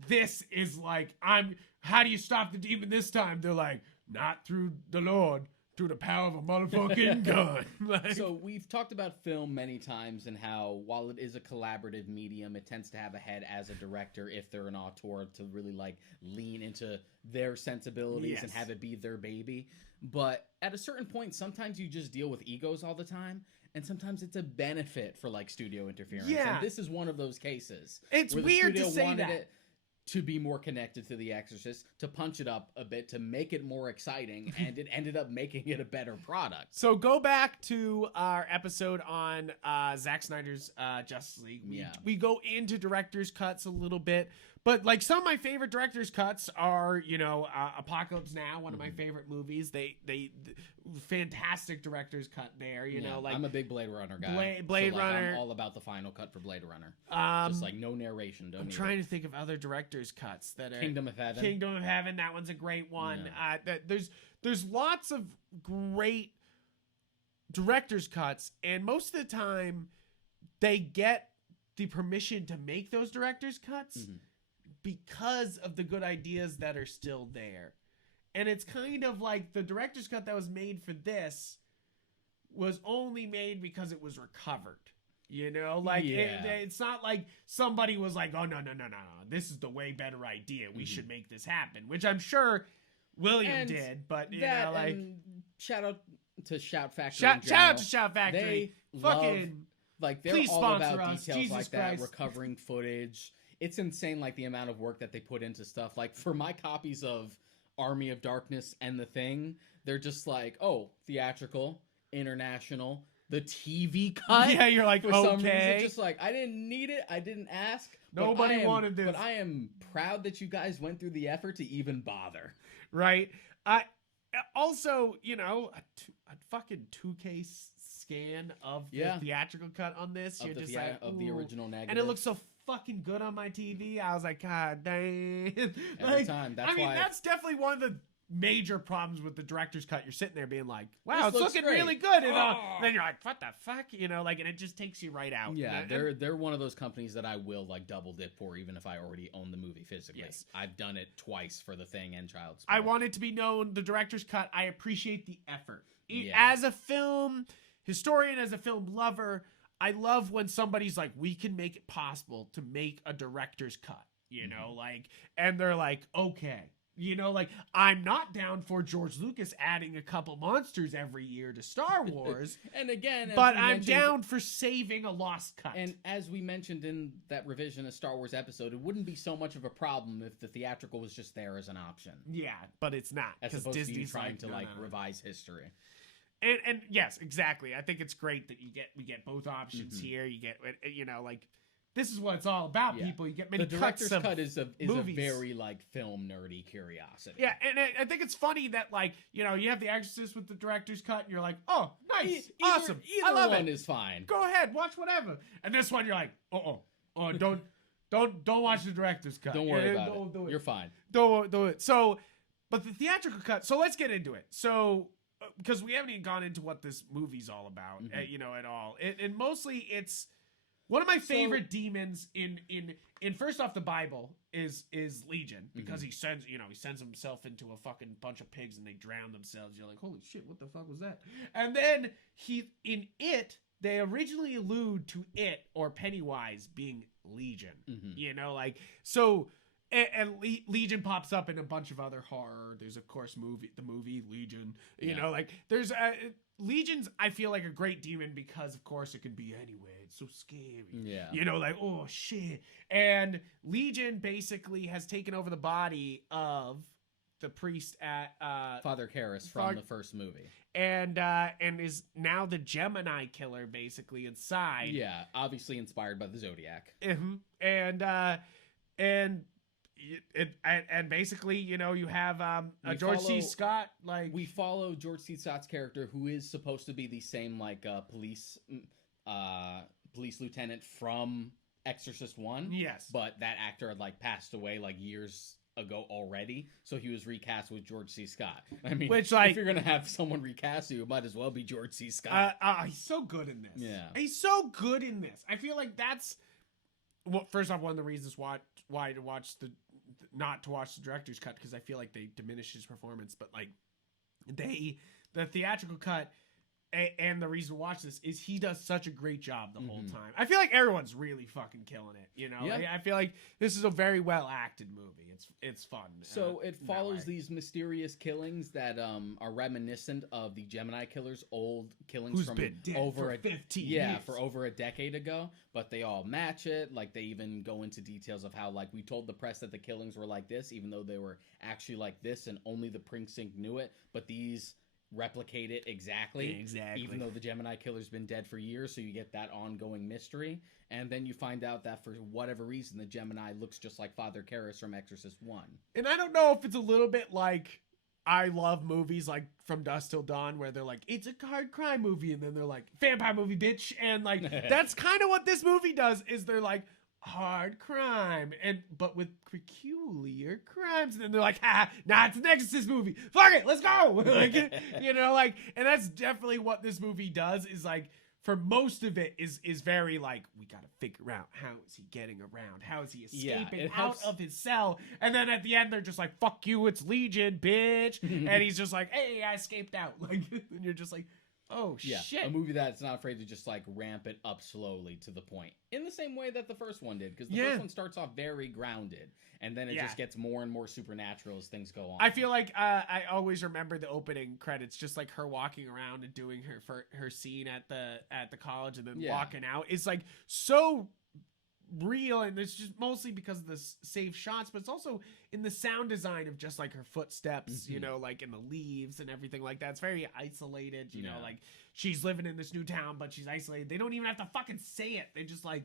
this is like, how do you stop the demon this time? They're like, not through the Lord, through the power of a motherfucking gun. Like, so we've talked about film many times and how, while it is a collaborative medium, it tends to have a head as a director if they're an auteur to really, like, lean into their sensibilities and have it be their baby. But at a certain point, sometimes you just deal with egos all the time, and sometimes it's a benefit for, like, studio interference. Yeah. And this is one of those cases. It's weird to say that. It to be more connected to The Exorcist, to punch it up a bit, to make it more exciting, and it ended up making it a better product. So go back to our episode on Zack Snyder's Justice League. We go into director's cuts a little bit, but, like, some of my favorite director's cuts are, you know, Apocalypse Now, one of my favorite movies. They fantastic director's cut there, you know, like, I'm a big Blade Runner guy. Blade Runner. I'm all about the final cut for Blade Runner. Just like no narration. I'm trying to think of other director's cuts that are Kingdom of Heaven. Kingdom of Heaven, that one's a great one. There's lots of great director's cuts, and most of the time they get the permission to make those director's cuts because of the good ideas that are still there. And it's kind of like the director's cut that was made for this was only made because it was recovered. You know, like, it's not like somebody was like, oh, no, this is the way better idea. We should make this happen, which I'm sure William did. But, you know, like, shout out to Shout Factory. Shout out to Shout Factory. They fucking, like, they're please all sponsor about us. details Jesus like Christ. that, recovering footage. It's insane, like, the amount of work that they put into stuff. Like, for my copies of Army of Darkness and The Thing, they're just like, oh, theatrical, international, the TV cut. Yeah, you're like, for some reason, just like, I didn't need it, I didn't ask. Nobody wanted this. But I am proud that you guys went through the effort to even bother. Right. Also, you know, a fucking 2K scan of the theatrical cut on this. You're just like, of the original negative. And it looks so fucking good on my TV. I was like, God damn. Every time. That's why that's definitely one of the major problems with the director's cut. You're sitting there being like, wow, This it's looks looking great. really good. And then you're like, what the fuck? You know, like, and it just takes you right out. Yeah, And they're one of those companies that I will like double dip for, even if I already own the movie physically. Yes. I've done it twice for The Thing and Child's I Play. want it to be known, the director's cut, I appreciate the effort. Yeah. As a film historian, as a film lover, I love when somebody's like, we can make it possible to make a director's cut, you know, like, and they're like, okay. You know, like, I'm not down for George Lucas adding a couple monsters every year to Star Wars. And again, as but we I'm mentioned- down for saving a lost cut. And as we mentioned in that revision of Star Wars episode, it wouldn't be so much of a problem if the theatrical was just there as an option. yeah, but it's not. As Because opposed to you Disney's trying to no, like no, no. revise history. And yes, exactly. I think it's great that we get both options here. You get, you know, like, this is what it's all about, Yeah. people. You get many The director's cuts of cut is a movies. very like film nerdy curiosity. Yeah, and I think it's funny that, like, you know, you have The Exorcist with the director's cut, and you're like, oh, nice, awesome, I Either love one it. is fine. Go ahead, watch whatever. And this one, you're like, don't watch the director's cut. Don't worry about don't it. do it. You're fine. Don't do it. So, but the theatrical cut. So let's get into it. So, because we haven't even gone into what this movie's all about, you know, at all. And mostly, it's one of my favorite demons in first off the Bible is Legion, because he sends himself into a fucking bunch of pigs and they drown themselves. You're like, holy shit, what the fuck was that? And then they originally allude to it or Pennywise being Legion. You know, like, so. And Legion pops up in a bunch of other horror. There's, of course, the movie Legion. You know, like, there's Legion's, I feel like, a great demon because, of course, it can be anywhere. It's so scary. Yeah. You know, like, oh, shit. And Legion basically has taken over the body of the priest at Father Karras from the first movie. And is now the Gemini killer, basically, inside. Yeah, obviously inspired by the Zodiac. And basically, you know, you have George C. Scott. Like, we follow George C. Scott's character, who is supposed to be the same like police lieutenant from Exorcist I. Yes, but that actor had like passed away like years ago already, so he was recast with George C. Scott. I mean, which, like, if you're gonna have someone recast you, it might as well be George C. Scott. He's so good in this. Yeah, he's so good in this. I feel like that's first off, one of the reasons why to watch not to watch the director's cut, because I feel like they diminish his performance. But like, the theatrical cut, and the reason to watch this is he does such a great job the whole time. I feel like everyone's really fucking killing it. You know, Yeah. I feel like this is a very well acted movie. It's fun. So it in that follows way. these mysterious killings that are reminiscent of the Gemini killer's old killings Who's from been dead over for 15 yeah, years. for over a decade ago, but they all match it. Like, they even go into details of how, like, we told the press that the killings were like this, even though they were actually like this, and only the precinct knew it. But these replicate it exactly, even though the Gemini killer's been dead for years. So you get that ongoing mystery, and then you find out that for whatever reason the Gemini looks just like Father Karras from Exorcist I. And I don't know if it's a little bit like, I love movies like From Dusk Till Dawn, where they're like, it's a hard crime movie, and then they're like, vampire movie, bitch. And like, that's kind of what this movie does, is they're like, hard crime, but with peculiar crimes. And then they're like, nah, it's an Exorcist movie. Fuck it, let's go. Like, you know, like, and that's definitely what this movie does, is like, for most of it is very like, we gotta figure out, how is he getting around? How is he escaping out of his cell? And then at the end, they're just like, fuck you, it's Legion, bitch. And he's just like, hey, I escaped out. Like, and you're just like, oh, shit. A movie that's not afraid to just like ramp it up slowly to the point, in the same way that the first one did, because the first one starts off very grounded, and then it just gets more and more supernatural as things go on. I feel like I always remember the opening credits, just like her walking around and doing her scene at the college, and then walking out. It's like so real, and it's just mostly because of the safe shots, but it's also in the sound design of just like her footsteps, you know, like in the leaves and everything like that. It's very isolated, you know, like she's living in this new town, but she's isolated. They don't even have to fucking say it. They just like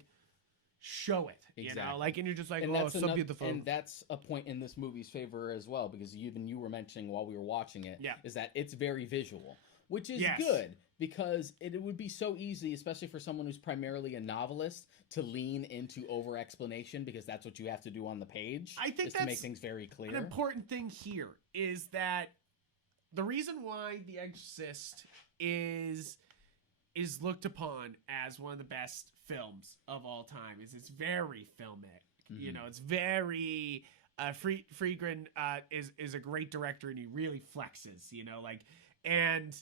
show it, you know, like, and you're just like, and oh, that's so beautiful. And that's a point in this movie's favor as well, because even you were mentioning while we were watching it, is that it's very visual. which is Yes. good because it would be so easy, especially for someone who's primarily a novelist, to lean into over explanation because that's what you have to do on the page. I think is to make things very clear. An important thing here is that the reason why The Exorcist is looked upon as one of the best films of all time is it's very filmic. Mm-hmm. You know, it's very Friedkin is a great director, and he really flexes. You know, like, and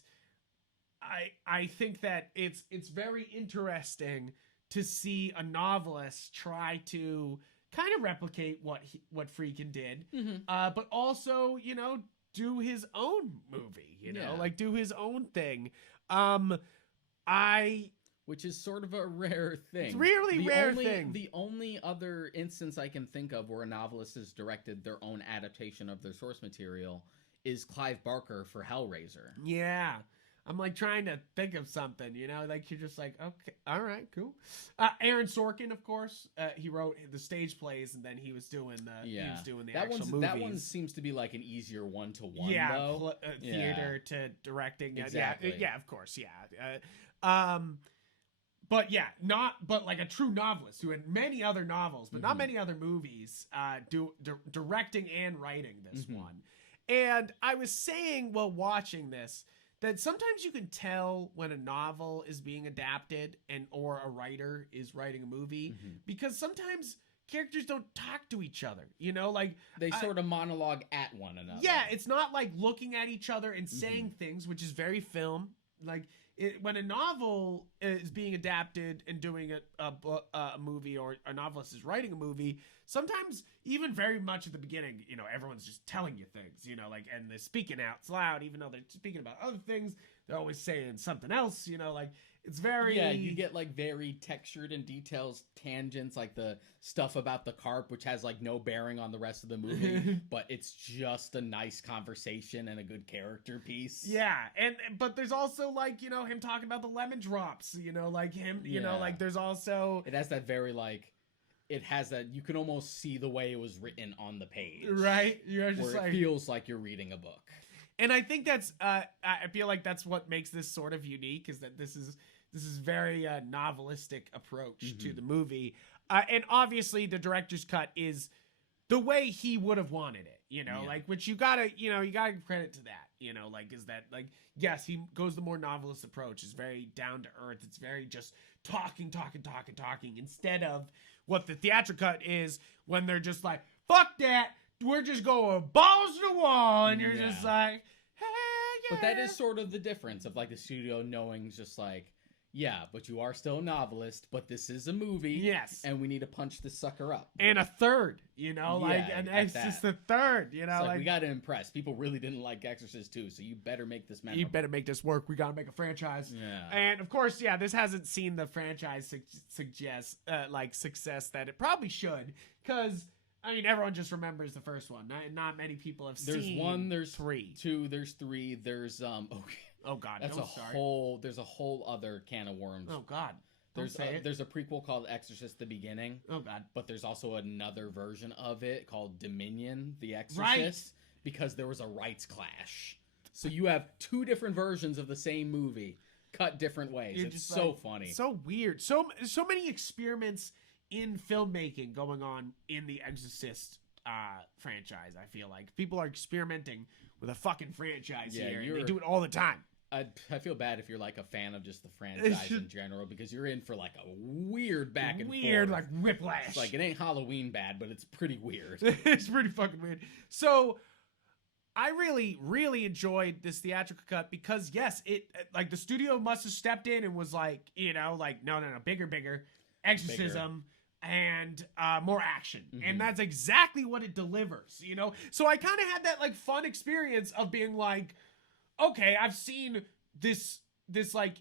I think that it's very interesting to see a novelist try to kind of replicate what Friedkin did, but also, you know, do his own movie. You know, like do his own thing. Which is sort of a rare thing. It's really rare thing. The only other instance I can think of where a novelist has directed their own adaptation of their source material is Clive Barker for Hellraiser. Yeah. I'm like trying to think of something, you know, like you're just like, okay, all right, cool. Aaron Sorkin, of course, he wrote the stage plays, and then he was doing the actual movies. That one seems to be like an easier one-to-one, though. Theater to directing. Exactly. Yeah, of course, yeah. But like a true novelist who had many other novels, but not many other movies, directing and writing this one. And I was saying while watching this that sometimes you can tell when a novel is being adapted or a writer is writing a movie because sometimes characters don't talk to each other, you know, like they sort of monologue at one another. Yeah, it's not like looking at each other and saying things, which is very film. Like when a novel is being adapted and doing a movie, or a novelist is writing a movie, sometimes even very much at the beginning, you know, everyone's just telling you things, you know, like, and they're speaking out loud, even though they're speaking about other things, they're always saying something else, you know, like it's very... Yeah, you get like very textured and details tangents, like the stuff about the carp, which has like no bearing on the rest of the movie, but it's just a nice conversation and a good character piece. Yeah, but there's also like, you know, him talking about the lemon drops, you know, like him, you know, like there's also... It has that very like... It has that, you can almost see the way it was written on the page. Right? You're just where like... it feels like you're reading a book. And I think that's, I feel like that's what makes this sort of unique, is that this is very novelistic approach to the movie. And obviously the director's cut is the way he would have wanted it, you know, like, which you gotta give credit to that, you know, like, is that like, yes, he goes the more novelist approach. It's very down to earth. It's very just talking, instead of what the theatrical cut is, when they're just like, fuck that, we're just going balls to the wall, and you're just like, hey, yeah. But that is sort of the difference of like the studio knowing just like, yeah, but you are still a novelist, but this is a movie. Yes. And we need to punch this sucker up. And a third, you know, like, and it's just the third, you know. It's like, we got to impress. People really didn't like Exorcist II, so you better make this memorable. You better make this work. We got to make a franchise. Yeah. And, of course, yeah, this hasn't seen the franchise success that it probably should, because... I mean, everyone just remembers the first one. Not many people have seen. There's one, there's three, two, there's three, there's oh god, that's there's a whole other can of worms. Oh god. There's a prequel called Exorcist: The Beginning. Oh god. But there's also another version of it called Dominion: The Exorcist, right. Because there was a rights clash. So you have two different versions of the same movie cut different ways. It's so funny. So weird. So many experiments in filmmaking going on in the Exorcist franchise. I feel like people are experimenting with a fucking franchise here, and they do it all the time. I feel bad if you're like a fan of just the franchise in general, because you're in for like a weird back and forth. Like whiplash. It's like, it ain't Halloween bad, but it's pretty weird. It's pretty fucking weird. So I really, really enjoyed this theatrical cut because, yes, it like the studio must have stepped in and was like, you know, like, no, bigger, exorcism. And more action. And that's exactly what it delivers, you know? So I kind of had that, like, fun experience of being like, okay, I've seen this like,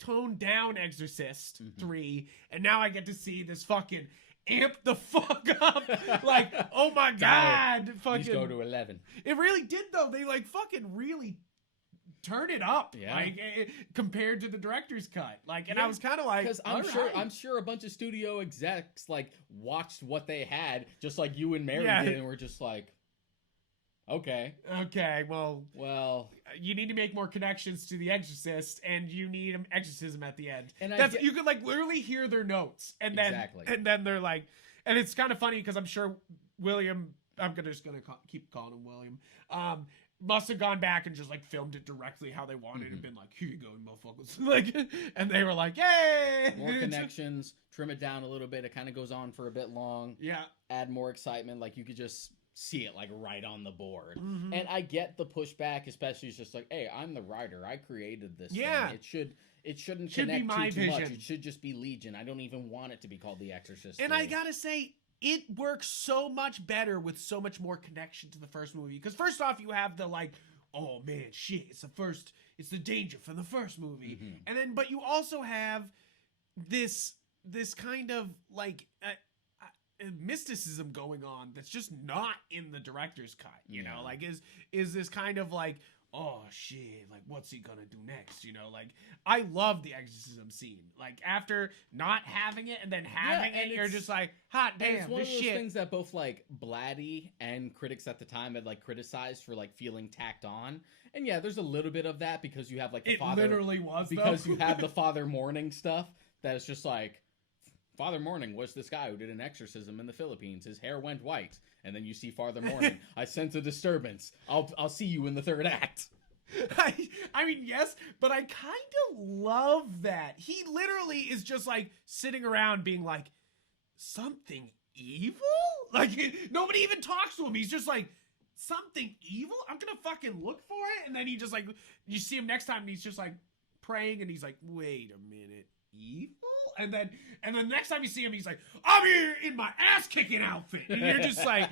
toned down Exorcist 3, and now I get to see this fucking amp the fuck up. Like, oh my god. Fucking, go to 11. It really did, though. They, like, fucking really... turn it up, like compared to the director's cut, like, and I was kind of like, because I'm sure a bunch of studio execs like watched what they had, just like you and Mary did, and were just like, Okay. Okay, well, Well, you need to make more connections to The Exorcist, and you need an exorcism at the end. and You could like literally hear their notes, and Exactly. then they're like, and it's kind of funny because I'm sure William, just gonna keep calling him William, must have gone back and just like filmed it directly how they wanted and been like, here you go, motherfuckers, like, and they were like, yay, more connections, trim it down a little bit. It kind of goes on for a bit long. Yeah. Add more excitement. Like you could just see it like right on the board. Mm-hmm. And I get the pushback, especially it's just like, hey, I'm the writer. I created this Yeah. thing. It shouldn't Should be connect my too much. vision. It should just be Legion. I don't even want it to be called The Exorcist. And 3. I gotta say, it works so much better with so much more connection to the first movie. Because first off, you have the like, oh man, shit, it's the danger from the first movie. Mm-hmm. And then, but you also have this kind of like mysticism going on that's just not in the director's cut, you know, like is this kind of like, oh shit, like what's he gonna do next, you know, like I love the exorcism scene, like after not having it and then having it, you're just like, hot damn, it's one this of those shit. things that both like Blatty and critics at the time had like criticized for like feeling tacked on. And yeah, there's a little bit of that because you have like the It father literally was, because though. you have the Father Mourning stuff that is just like, Father Mourning was this guy who did an exorcism in the Philippines. His hair went white, and then you see Father Mourning. I sense a disturbance. I'll see you in the third act. I mean, yes, but I kind of love that. He literally is just like sitting around being like, something evil? Like, nobody even talks to him. He's just like, something evil? I'm gonna fucking look for it. And then he just like, you see him next time and he's just like praying and he's like, wait a minute, evil? And then next time you see him, he's like, I'm here in my ass kicking outfit. And you're just like,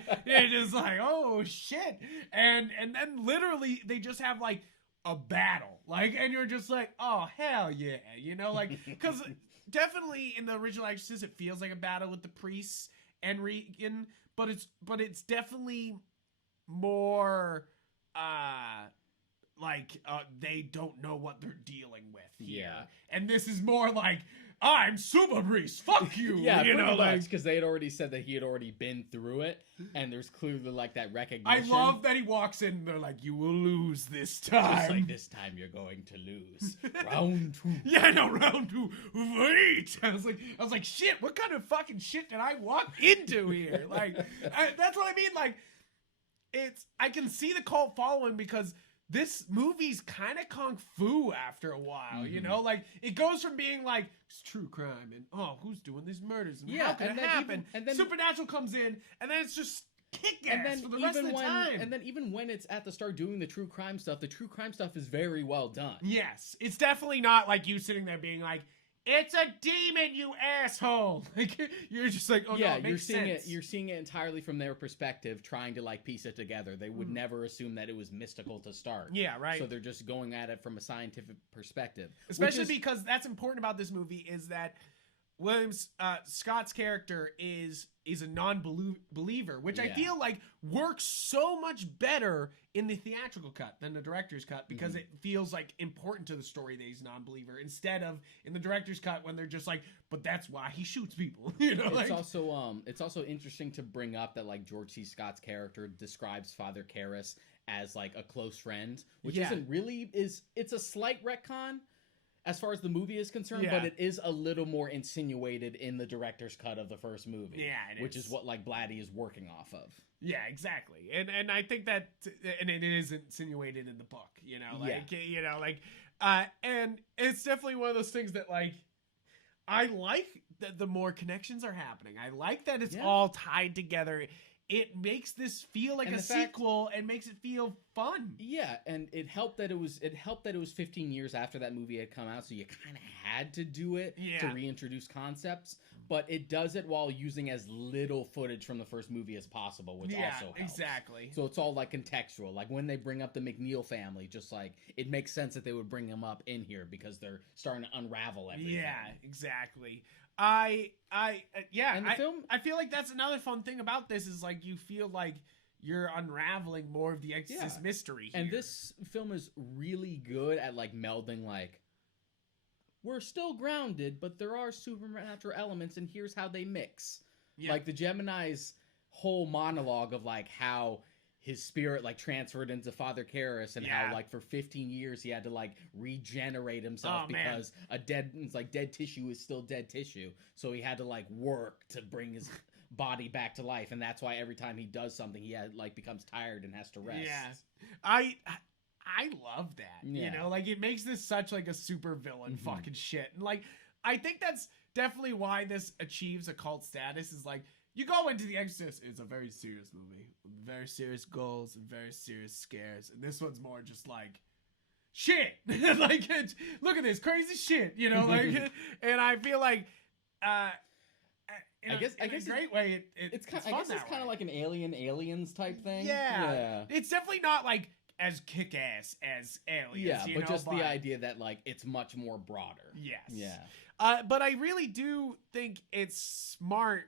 oh shit. And then literally they just have like a battle. Like, and you're just like, oh hell yeah. You know, like, cause definitely in the original Exorcist, it feels like a battle with the priests and Regan, but it's definitely more, they don't know what they're dealing with here. Yeah. And this is more like, I'm Super Priest, fuck you. Yeah, you know, like, because they had already said that he had already been through it, and there's clearly like that I recognition. love that he walks in and they're like, you will lose this time. Just like, this time you're going to lose. Round 2. Yeah, no, round 2. Wait. I was like, shit, what kind of fucking shit did I walk into here? Like, that's what I mean. Like, I can see the cult following because this movie's kind of kung fu after a while, you know? Like, it goes from being like, it's true crime, and oh, who's doing these murders, and how can it happen? And then Supernatural comes in, and then it's just kick-ass for the rest of the time. And then even when it's at the start doing the true crime stuff is very well done. Yes, it's definitely not like you sitting there being like, it's a demon, you asshole. Like, you're just like, oh yeah, no, it makes sense. You're seeing it entirely from their perspective, trying to like piece it together. They would never assume that it was mystical to start. Yeah, right. So they're just going at it from a scientific perspective. Especially because that's important about this movie is that Scott's character is a non-believer, which I feel like works so much better in the theatrical cut than the director's cut because it feels like important to the story that he's a non-believer instead of in the director's cut when they're just like, but that's why he shoots people. You know, it's also interesting to bring up that like George C. Scott's character describes Father Karras as like a close friend, which isn't really it's a slight retcon as far as the movie is concerned, but it is a little more insinuated in the director's cut of the first movie. Yeah, which is what like Blatty is working off of. Yeah, exactly. And I think that and it is insinuated in the book, you know, like you know, like and it's definitely one of those things that like I like that the more connections are happening. I like that it's all tied together. It makes this feel like a sequel and makes it feel fun. Yeah, and it helped that it was 15 years after that movie had come out, so you kind of had to do it to reintroduce concepts. But it does it while using as little footage from the first movie as possible, which also helps. Exactly. So it's all like contextual. Like when they bring up the McNeil family, just like it makes sense that they would bring them up in here because they're starting to unravel everything. Yeah, exactly. And the film, I feel like that's another fun thing about this is like you feel like you're unraveling more of the Exorcist mystery here. And this film is really good at like melding like we're still grounded, but there are supernatural elements, and here's how they mix. Yeah. Like the Gemini's whole monologue of like how his spirit like transferred into Father Karras, and how like for 15 years he had to like regenerate himself because dead tissue is still dead tissue. So he had to like work to bring his body back to life, and that's why every time he does something, he like becomes tired and has to rest. Yeah, I love that. You know, like it makes this such like a super villain fucking shit, and like I think that's definitely why this achieves a cult status. Is like, you go into The Exorcist, it's a very serious movie, very serious goals and very serious scares, and this one's more just like shit. Like, look at this crazy shit, you know, like, and I feel like, I guess a great way. It's kind of like an Aliens type thing. Yeah, it's definitely not like as kick-ass as Aliens. Yeah, but just the idea that like it's much more broader. Yes. Yeah. But I really do think it's smart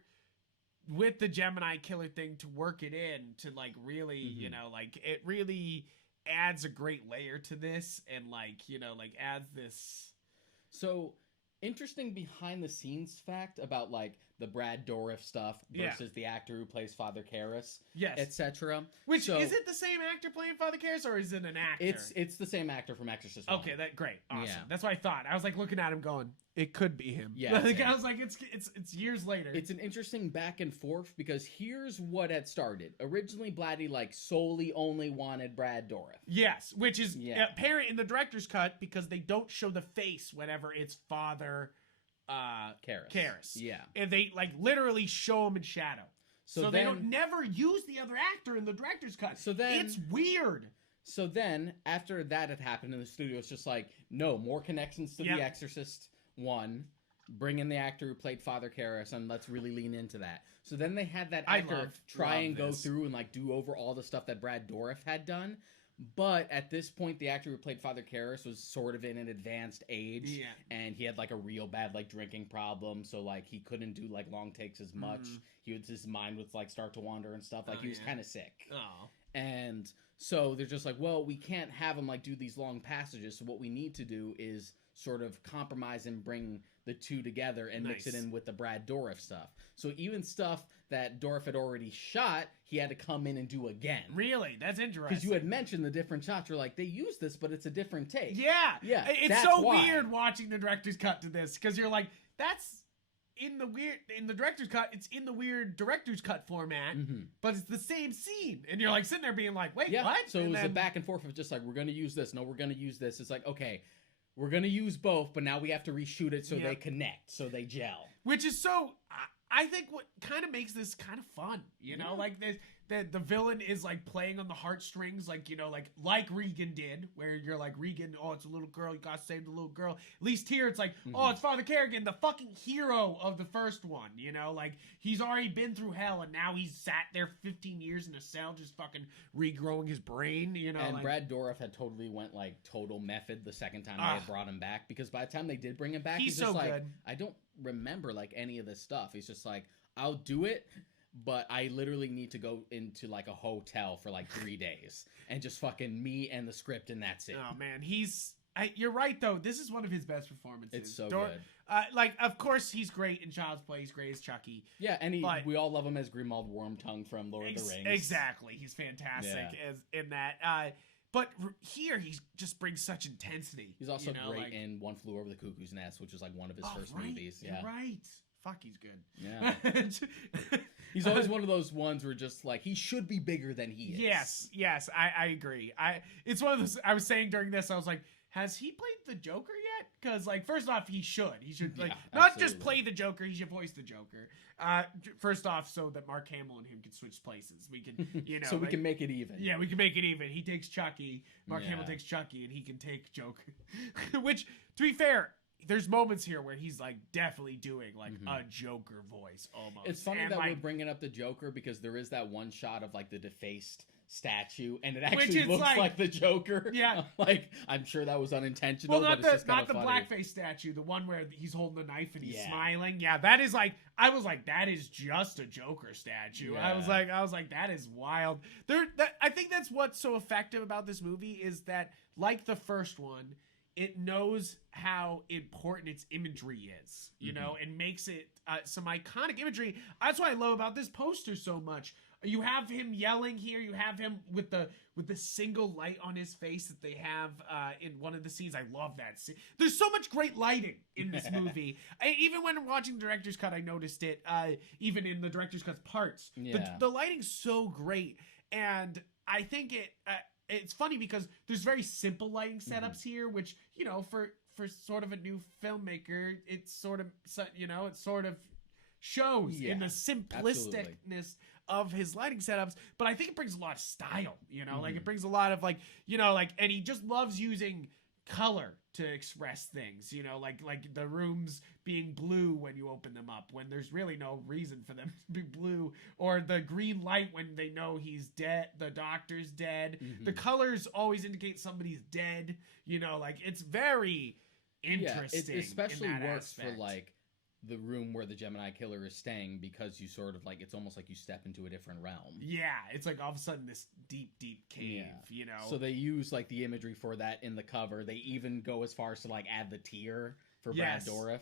with the Gemini killer thing to work it in to like really, you know, like it really adds a great layer to this, and like, you know, like adds this. So interesting behind the scenes fact about like the Brad Dourif stuff versus the actor who plays Father Karras, etc. Which is it the same actor playing Father Karras, or is it an actor? It's the same actor from Exorcist I. Okay, that great, awesome. Yeah. That's what I thought. I was like looking at him, going, it could be him. Yeah, like, I was like, it's years later. It's an interesting back and forth because here's what had started. Originally, Blatty like solely only wanted Brad Dourif. Yes, which is apparent in the director's cut because they don't show the face whenever it's Father Karras. Yeah. And they like literally show him in shadow. So then, they don't never use the other actor in the director's cut. So then it's weird. So then after that had happened in the studio, it's just like, no, more connections to The Exorcist 1. Bring in the actor who played Father Karras, and let's really lean into that. So then they had that actor try and go through and like do over all the stuff that Brad Dourif had done. But at this point, the actor who played Father Karras was sort of in an advanced age, and he had like a real bad like drinking problem, so like he couldn't do like long takes as much. His mind would like start to wander and stuff. Like he was kind of sick. And so they're just like, well, we can't have him like do these long passages. So what we need to do is sort of compromise and bring the two together and mix it in with the Brad Dourif stuff. So even stuff that Dourif had already shot, he had to come in and do again. Really? That's interesting. Because you had mentioned the different shots. You're like, they use this, but it's a different take. Yeah. It's so weird watching the director's cut to this, because you're like, that's in the director's cut. It's in the weird director's cut format, but it's the same scene, and you're like sitting there being like, wait, what? So it was a back and forth of just like, we're going to use this. No, we're going to use this. It's like, okay, we're going to use both, but now we have to reshoot it so they connect, so they gel. Which is so, I think what kind of makes this kind of fun, you know, like the villain is like playing on the heartstrings, like, you know, like Regan did, where you're like, Regan, oh, it's a little girl, you gotta save the little girl. At least here it's like, oh, it's Father Karras, the fucking hero of the first one, you know, like he's already been through hell, and now he's sat there 15 years in a cell just fucking regrowing his brain, you know. And like, Brad Dourif had totally went like total method the second time they had brought him back, because by the time they did bring him back, he's just so like, good. I don't remember like any of this stuff. He's just like, I'll do it, but I literally need to go into like a hotel for like 3 days and just fucking me and the script, and that's it. Oh man, you're right though. This is one of his best performances. It's so good. Like, of course, he's great in Child's Play. He's great as Chucky. Yeah, and we all love him as Grimald Wormtongue from Lord of the Rings. Exactly, he's fantastic as in that. But here, he just brings such intensity. He's also great in One Flew Over the Cuckoo's Nest, which is like one of his first movies. Yeah, you're right. Fuck, he's good. Yeah. He's always one of those ones where just like, he should be bigger than he is. Yes, I agree. It's one of those, I was saying during this, I was like, has he played the Joker yet? Because like, first off, he should like not just play the Joker, he should voice the Joker. First off, so that Mark Hamill and him can switch places. We can, you know, so we can make it even. Yeah, we can make it even. He takes Chucky, Mark Hamill takes Chucky, and he can take Joker. Which, to be fair, there's moments here where he's like definitely doing like a Joker voice almost. It's funny that we're bringing up the Joker, because there is that one shot of like the defaced statue, and it actually looks like the Joker. Yeah, like I'm sure that was unintentional. Well, but it's not the blackface statue, the one where he's holding the knife and he's smiling. Yeah, that is like, I was like, that is just a Joker statue. Yeah. I was like, that is wild. I think that's what's so effective about this movie is that, like the first one, it knows how important its imagery is, you know, and makes it some iconic imagery. That's what I love about this poster so much. You have him yelling here. You have him with the single light on his face that they have in one of the scenes. I love that scene. There's so much great lighting in this movie. Even when watching the director's cut, I noticed it. Even in the director's cut's parts, the lighting's so great, and I think it's funny because there's very simple lighting setups here, which for sort of a new filmmaker, it's sort of shows in the simplisticness of his lighting setups, but I think it brings a lot of style, like it brings a lot of and he just loves using color to express things, like the rooms being blue when you open them up, when there's really no reason for them to be blue, or the green light when they know he's dead, the doctor's dead. The colors always indicate somebody's dead, it's very interesting. It especially works aspect. For the room where the Gemini killer is staying, because you sort of it's almost like you step into a different realm. Yeah, it's all of a sudden this deep cave, So they use the imagery for that in the cover. They even go as far as to add the tear for Brad Dourif.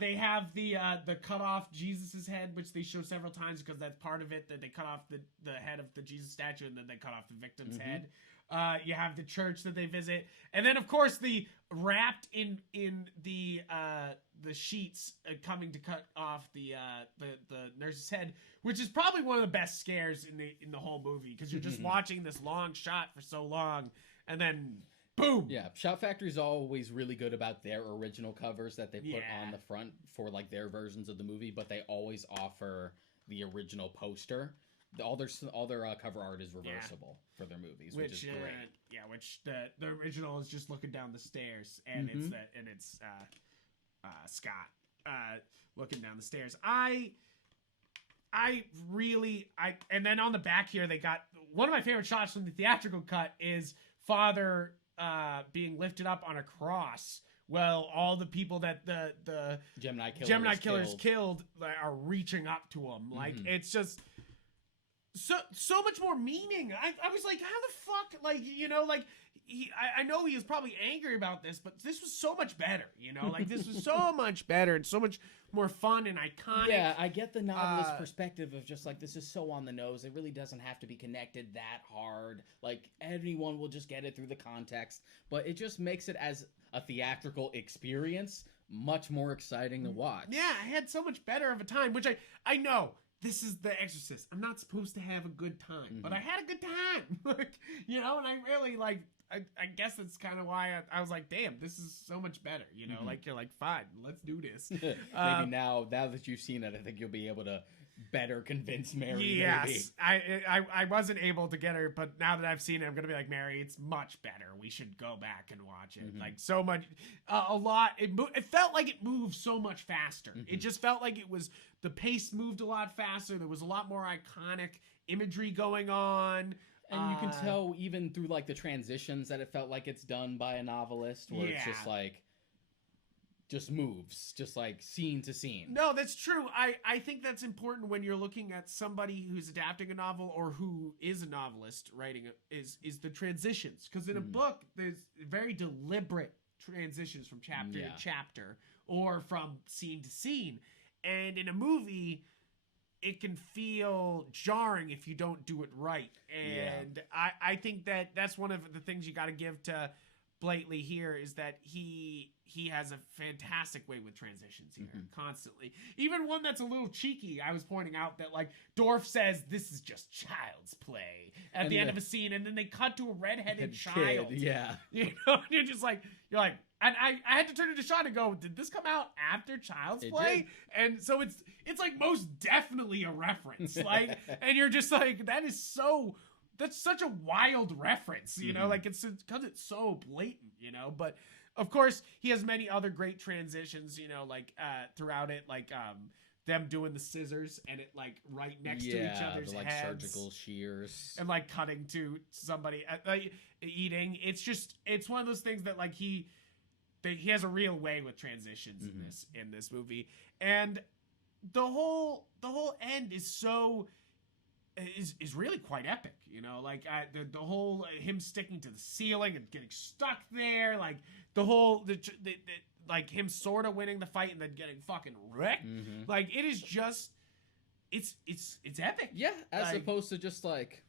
They have the cut off Jesus's head, which they show several times because that's part of it, that they cut off the head of the Jesus statue and then they cut off the victim's head. You have the church that they visit, and then of course the wrapped in the sheets coming to cut off the nurse's head, which is probably one of the best scares in the whole movie, because you're just watching this long shot for so long, and then boom. Yeah, Shot Factory's always really good about their original covers that they put on the front for their versions of the movie, but they always offer the original poster. All their cover art is reversible for their movies, which is great. Which the original is just looking down the stairs, and it's Scott looking down the stairs. And then on the back here they got one of my favorite shots from the theatrical cut is Father being lifted up on a cross. Well, all the people that the Gemini killers killed are reaching up to him. It's just so much more meaning. I was like, how the fuck, I know he was probably angry about this, but this was so much better, this was so much better and so much more fun and iconic. Yeah, I get the novelist perspective of just this is so on the nose. It really doesn't have to be connected that hard. Anyone will just get it through the context, but it just makes it as a theatrical experience much more exciting to watch. Yeah, I had so much better of a time, which I know. This is The Exorcist. I'm not supposed to have a good time, but I had a good time, and I really I guess that's kind of why I was like, damn, this is so much better, you're fine, let's do this. Maybe now that you've seen it, I think you'll be able to better convince Mary. Yes, maybe. I wasn't able to get her, but now that I've seen it, I'm gonna be like, Mary, it's much better. We should go back and watch it. So much, a lot. It felt like it moved so much faster. It just felt like the pace moved a lot faster. There was a lot more iconic imagery going on. And you can tell even through the transitions that it felt like it's done by a novelist, where it's just moves, just scene to scene. No, that's true. I think that's important when you're looking at somebody who's adapting a novel or who is a novelist writing is the transitions. Because in a book, there's very deliberate transitions from chapter to chapter or from scene to scene. And in a movie, it can feel jarring if you don't do it right. And I think that's one of the things you got to give to Blately here, is that he has a fantastic way with transitions here, constantly. Even one that's a little cheeky. I was pointing out that Dorf says this is just child's play at the end of a scene, and then they cut to a redheaded child. Yeah, and you're just you're like. And I had to turn it to Sean and go, did this come out after Child's Play? Did. And so it's most definitely a reference. And you're just that's such a wild reference, it's because it's so blatant, But of course, he has many other great transitions, throughout it, them doing the scissors and it right next to each other's heads, surgical shears, and cutting to somebody eating. It's one of those things that he has a real way with transitions in this movie, and the whole end is really quite epic. The whole him sticking to the ceiling and getting stuck there, the whole him sort of winning the fight and then getting fucking wrecked. It is just it's epic. Yeah, as Like, opposed to just like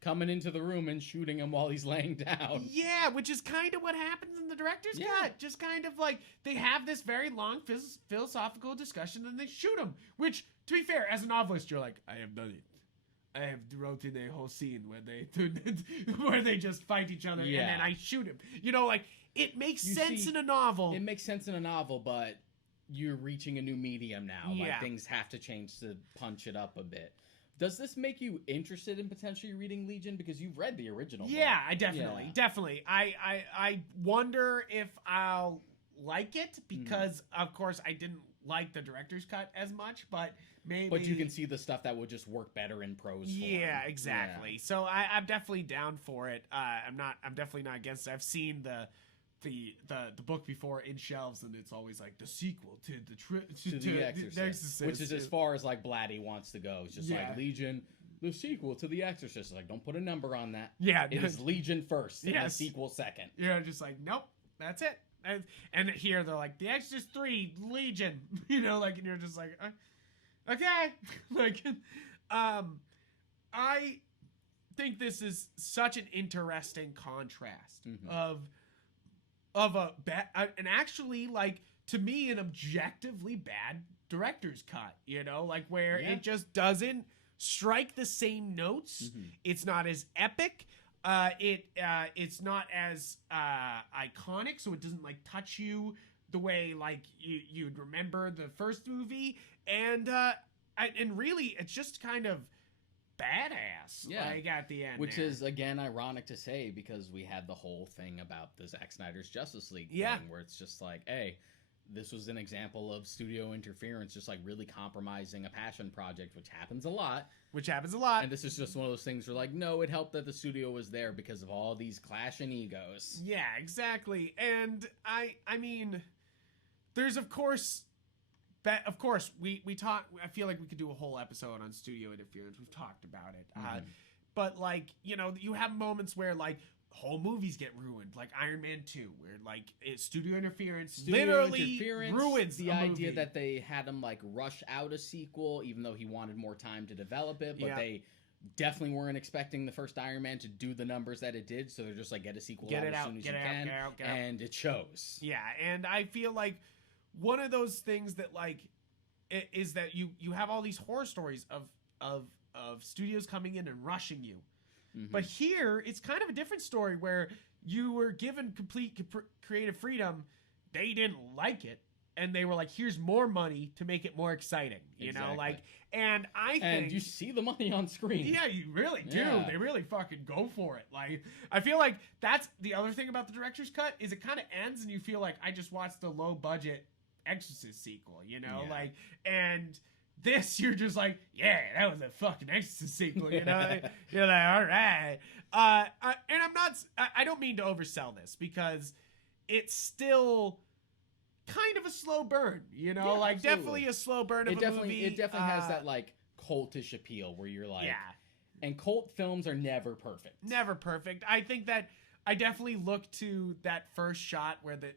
coming into the room and shooting him while he's laying down. Yeah, which is kind of what happens in the director's cut. Just kind of like they have this very long philosophical discussion and they shoot him. Which, to be fair, as a novelist, you're like, I have done it. I have wrote in a whole scene where they just fight each other and then I shoot him. You know, like it makes sense in a novel. It makes sense in a novel, but you're reaching a new medium now. Yeah. Like things have to change to punch it up a bit. Does this make you interested in potentially reading Legion because you've read the original? Yeah, I definitely. I wonder if I'll like it because, of course, I didn't like the director's cut as much, but maybe. But you can see the stuff that would just work better in prose form. Yeah, exactly. Yeah. So I'm definitely down for it. I'm definitely not against it. I've seen the book before in shelves, and it's always like the sequel to the Exorcist, which is as far as like Blatty wants to go. It's just like Legion, the sequel to the Exorcist. Like, don't put a number on that. Yeah, it is Legion first, and the sequel second. Yeah, just like nope, that's it. And here they're like the Exorcist 3 Legion, you know, like, and you're just like, okay, like, I think this is such an interesting contrast of a bad, and actually, like, to me, an objectively bad director's cut, you know, like where it just doesn't strike the same notes. It's not as epic. It's not as iconic, so it doesn't like touch you the way like you'd remember the first movie, and really, it's just kind of badass, like at the end, which is again ironic to say because we had the whole thing about the Zack Snyder's Justice League thing, where it's just like, hey, this was an example of studio interference, just like really compromising a passion project, which happens a lot. And this is just one of those things where like, no, it helped that the studio was there because of all these clashing egos. Yeah, exactly. And I mean, there's of course, we talk. I feel like we could do a whole episode on studio interference. We've talked about it, but like, you know, you have moments where like whole movies get ruined, like Iron Man 2, where like studio interference literally ruins the idea that they had him like rush out a sequel, even though he wanted more time to develop it. But they definitely weren't expecting the first Iron Man to do the numbers that it did, so they're just like, get a sequel out as soon as you can, and it shows. Yeah, and I feel like one of those things that like is that you have all these horror stories of studios coming in and rushing you. But here, it's kind of a different story where you were given complete creative freedom. They didn't like it, and they were like, here's more money to make it more exciting, you know? Like, and I think... And you see the money on screen. Yeah, you really do. Yeah. They really fucking go for it. Like, I feel like that's the other thing about the director's cut, is it kind of ends and you feel like, I just watched the low-budget Exorcist sequel, you know? Like, and... This, you're just like, yeah, that was a fucking Exorcist sequel, you know? You're like, all right. And I don't mean to oversell this, because it's still kind of a slow burn, you know? Yeah, like, absolutely. Definitely a slow burn of a movie. It definitely has that, like, cultish appeal where you're like... Yeah. And cult films are never perfect. Never perfect. I think that... I definitely look to that first shot where the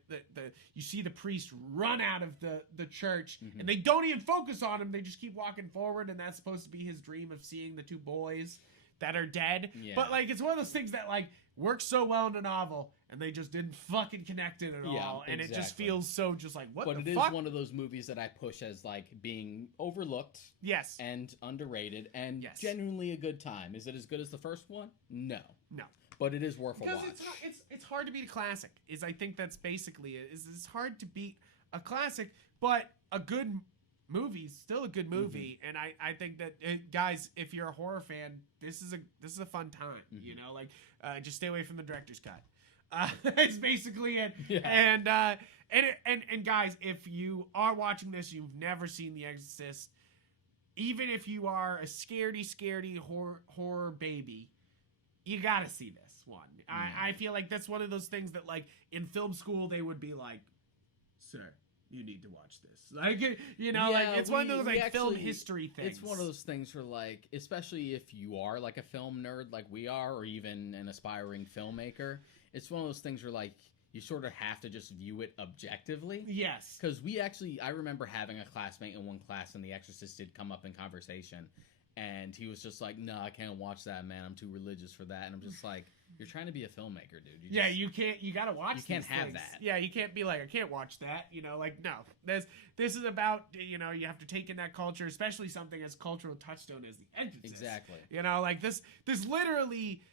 you see the priest run out of the church, and they don't even focus on him. They just keep walking forward, and that's supposed to be his dream of seeing the two boys that are dead. Yeah. But like, it's one of those things that like works so well in a novel, and they just didn't fucking connect it at all. And it just feels so just like, what the fuck? But it is one of those movies that I push as like being overlooked. Yes. And underrated, and genuinely a good time. Is it as good as the first one? No. But it is worth a watch. Because it's hard to beat a classic. I think that's basically it. It's hard to beat a classic, but a good movie's still a good movie. And I think that guys, if you're a horror fan, this is a fun time. You know, like just stay away from the director's cut. It's basically it. Yeah. And guys, if you are watching this, you've never seen The Exorcist, even if you are a scaredy horror baby, you gotta see this one. I feel like that's one of those things that, like, in film school, they would be like, sir, you need to watch this. Like, you know, like, it's one of those, like, film history things. It's one of those things where, like, especially if you are, like, a film nerd like we are, or even an aspiring filmmaker, it's one of those things where, like, you sort of have to just view it objectively. Yes. Because I remember having a classmate in one class, and The Exorcist did come up in conversation, and he was just like, "No, I can't watch that, man. I'm too religious for that." And I'm just like, "You're trying to be a filmmaker, dude. You can't. You gotta watch. You can't have things. that. Yeah, you can't be like, I can't watch that. You know, like no. This is about, you know, you have to take in that culture, especially something as cultural touchstone as The Exorcist. Exactly. You know, like this literally,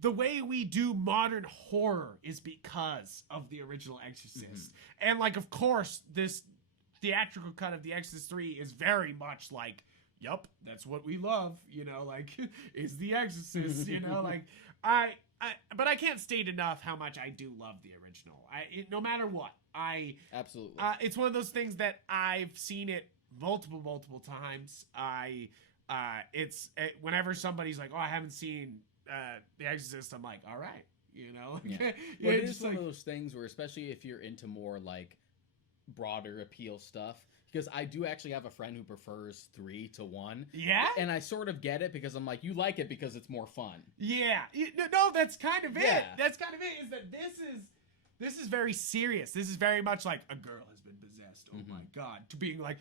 the way we do modern horror is because of the original Exorcist, and like, of course, this theatrical cut of The Exorcist 3 is very much like, yup, that's what we love, you know, like, is The Exorcist, you know, like, but I can't state enough how much I do love the original. No matter what, absolutely. It's one of those things that I've seen it multiple times. Whenever somebody's like, oh, I haven't seen The Exorcist, I'm like, all right, you know. Yeah. Well, it is one of those things where, especially if you're into more like broader appeal stuff, because I do actually have a friend who prefers 3 to 1. Yeah? And I sort of get it, because I'm like, you like it because it's more fun. Yeah. No, that's kind of it. Yeah. That's kind of it, is that this is very serious. This is very much like, a girl has been possessed. Oh my God. To being like,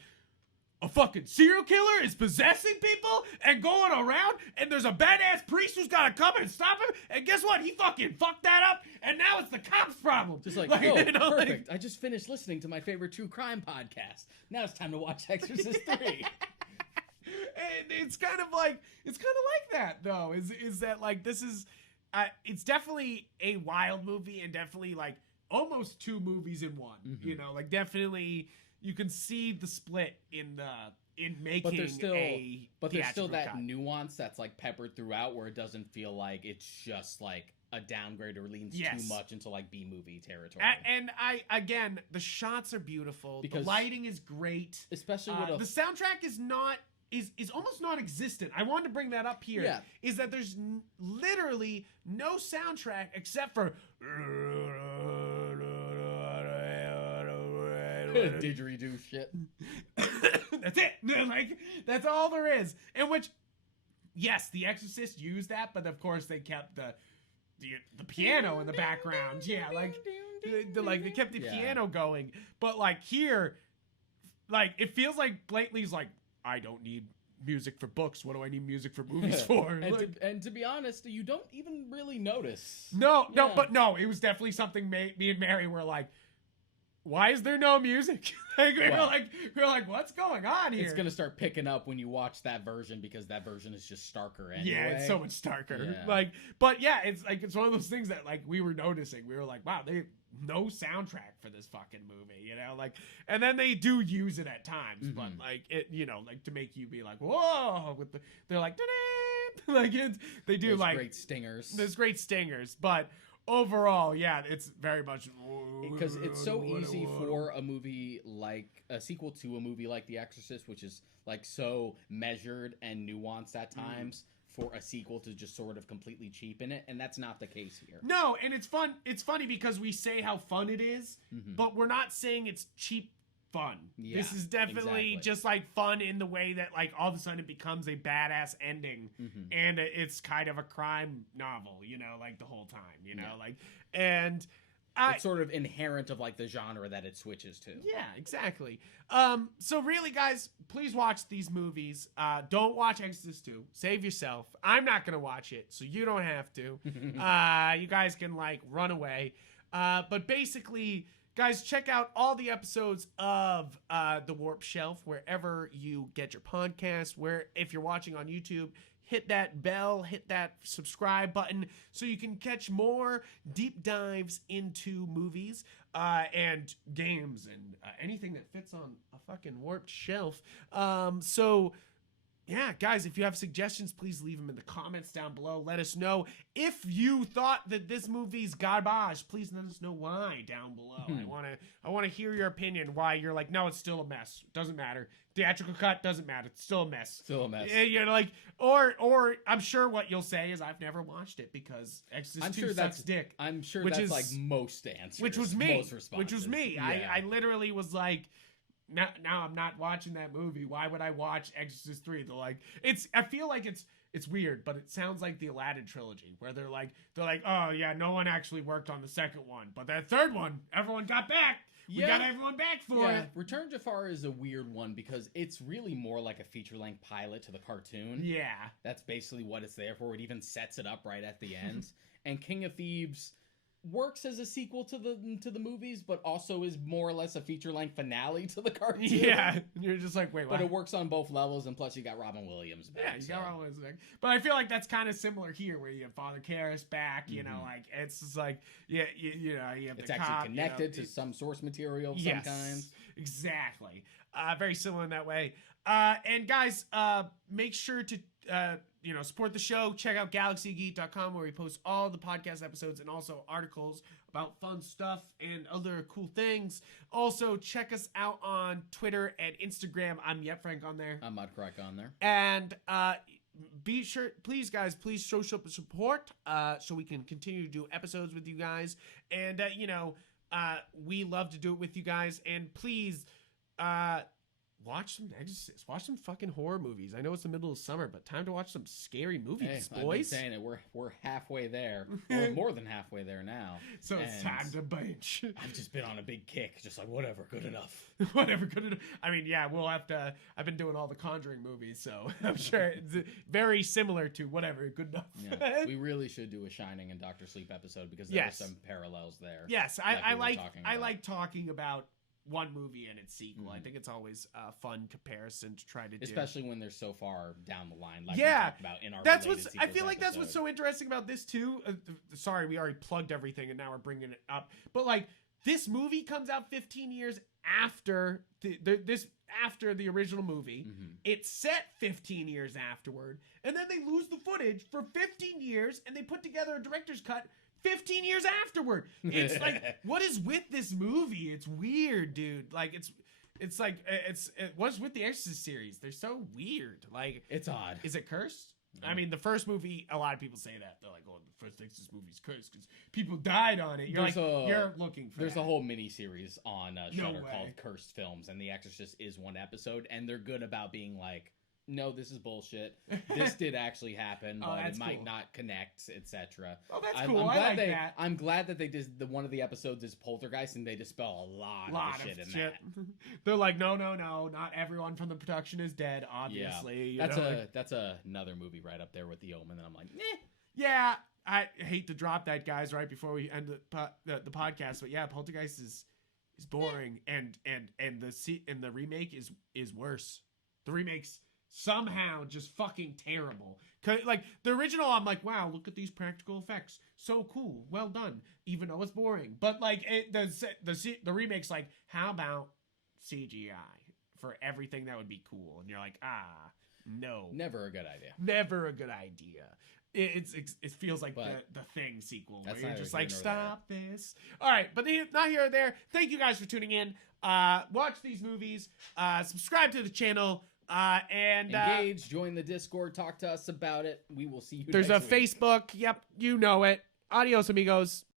a fucking serial killer is possessing people and going around, and there's a badass priest who's got to come and stop him, and guess what? He fucking fucked that up, and now it's the cops' problem. Just like, oh, you know, perfect. I just finished listening to my favorite true crime podcast. Now it's time to watch Exorcist 3. And it's kind of like that, though, is that, like, this is, it's definitely a wild movie, and definitely, like, almost 2 movies in one, you know, like, definitely... You can see the split in making but there's still that cut. nuance that's like peppered throughout, where it doesn't feel like it's just like a downgrade or leans too much into like B-movie territory. And again, the shots are beautiful. Because the lighting is great. Especially with the soundtrack is almost non-existent. I wanted to bring that up here. Yeah. Is that there's literally no soundtrack except for didgeridoo shit. That's it. Like, that's all there is. In which, yes, The Exorcist used that, but of course they kept the piano in the background. Yeah, like they kept the piano going. But like here, like it feels like Blakely's like, I don't need music for books. What do I need music for movies for? And to be honest, you don't even really notice. No, it was definitely something me and Mary were like, why is there no music? Like, we're like, what's going on here? It's gonna start picking up when you watch that version, because that version is just starker anyway. Yeah, it's so much starker. Yeah. Like, but yeah, it's one of those things that like we were noticing. We were like, wow, they no soundtrack for this fucking movie, you know, like, and then they do use it at times, but like it, you know, like to make you be like, whoa, they're like, like they do, those like great stingers. There's great stingers, but. Overall, yeah, it's very much because it's so easy for a movie like a sequel to a movie like The Exorcist, which is like so measured and nuanced at times, for a sequel to just sort of completely cheapen it, and that's not the case here. No, and it's fun. It's funny because we say how fun it is, but we're not saying it's cheap fun. Yeah, this is definitely just like fun in the way that like all of a sudden it becomes a badass ending, and it's kind of a crime novel, you know, like the whole time, you know, like, and it's sort of inherent of like the genre that it switches to. Yeah, exactly. So really, guys, please watch these movies. Don't watch Exorcist 2. Save yourself. I'm not gonna watch it, so you don't have to. You guys can like run away. But basically, guys, check out all the episodes of The Warp Shelf wherever you get your podcasts. Where if you're watching on YouTube, hit that bell, hit that subscribe button so you can catch more deep dives into movies and games and anything that fits on a fucking warped shelf. So yeah, guys, if you have suggestions, please leave them in the comments down below. Let us know if you thought that this movie's garbage. Please let us know why down below. I want to hear your opinion. Why you're like, no, it's still a mess. Doesn't matter. Theatrical cut doesn't matter. It's still a mess. Still a mess. You're like, or I'm sure what you'll say is I've never watched it because Exorcist 2 sucks dick. I'm sure that's like most answers. Which was me. Most responses. Which was me. Yeah. I literally was like, now I'm not watching that movie. Why would I watch Exorcist 3? They're like, I feel like it's it's weird, but it sounds like the Aladdin trilogy, where they're like, oh yeah, no one actually worked on the second one, but that third one, everyone got back. We got everyone back for it. Return to Jafar is a weird one because it's really more like a feature-length pilot to the cartoon. Yeah. That's basically what it's there for. It even sets it up right at the end. And King of Thieves works as a sequel to the movies, but also is more or less a feature-length finale to the cartoon. Yeah. You're just like, wait, what? But it works on both levels, and plus you got Robin Williams back. Yeah, you got Robin Williams back. But I feel like that's kind of similar here, where you have Father Karras back, you know, like, it's just like, yeah, you know, you have it's the actually cop, connected to some source material of some kind. Exactly. Very similar in that way. And guys, make sure to support the show. Check out galaxygeek.com, where we post all the podcast episodes and also articles about fun stuff and other cool things. Also, check us out on Twitter and Instagram. I'm Yupfrank on there. I'm Mudcrack on there. And be sure, please, guys, please show support so we can continue to do episodes with you guys. And, we love to do it with you guys. And please, watch some Exorcist. Watch some fucking horror movies. I know it's the middle of summer, but time to watch some scary movies, boys. I've been saying it. We're halfway there. We're more than halfway there now. So it's time to binge. I've just been on a big kick. Just like, whatever, good enough. Whatever, good enough. I mean, yeah, we'll have to... I've been doing all the Conjuring movies, so I'm sure it's very similar to whatever, good enough. Yeah, we really should do a Shining and Dr. Sleep episode, because there are some parallels there. Yes, I like talking about one movie and its sequel. I think it's always a fun comparison to try to do, especially when they're so far down the line, like we talked about in our I feel like that's what's so interesting about this too. Sorry, we already plugged everything and now we're bringing it up, but like, this movie comes out 15 years after after the original movie. It's set 15 years afterward, and then they lose the footage for 15 years and they put together a director's cut 15 years afterward. It's like, what is with this movie? It's weird, dude. Like, it's like, what's with the Exorcist series? They're so weird. Like, it's odd. Is it cursed? I mean, the first movie, a lot of people say that. They're like, oh, the first Exorcist movie's cursed because people died on it. You're you're looking for There's a whole mini-series on Shudder called Cursed Films, and The Exorcist is one episode, and they're good about being like, no, this is bullshit. This did actually happen, but it might not connect, etc. Oh, that's cool. I like that. I'm glad that they did one of the episodes is Poltergeist, and they dispel a lot of shit in that. They're like, no, not everyone from the production is dead. Obviously, that's another movie right up there with The Omen. And I'm like, eh. Yeah, I hate to drop that, guys, right before we end the podcast, but yeah, Poltergeist is boring, and the remake is worse. The remake's somehow just fucking terrible. Like, the original, I'm like, wow, look at these practical effects, so cool, well done, even though it's boring. But like, the remake's like, how about CGI for everything that would be cool? And you're like, no, never a good idea. Never a good idea. It feels like the Thing sequel, where you're just like, stop this. All right, but not here or there. Thank you guys for tuning in. Watch these movies. Subscribe to the channel. And engage, join the Discord, talk to us about it. We will see you. There's next a week. Facebook. Yep, you know it. Adios, amigos.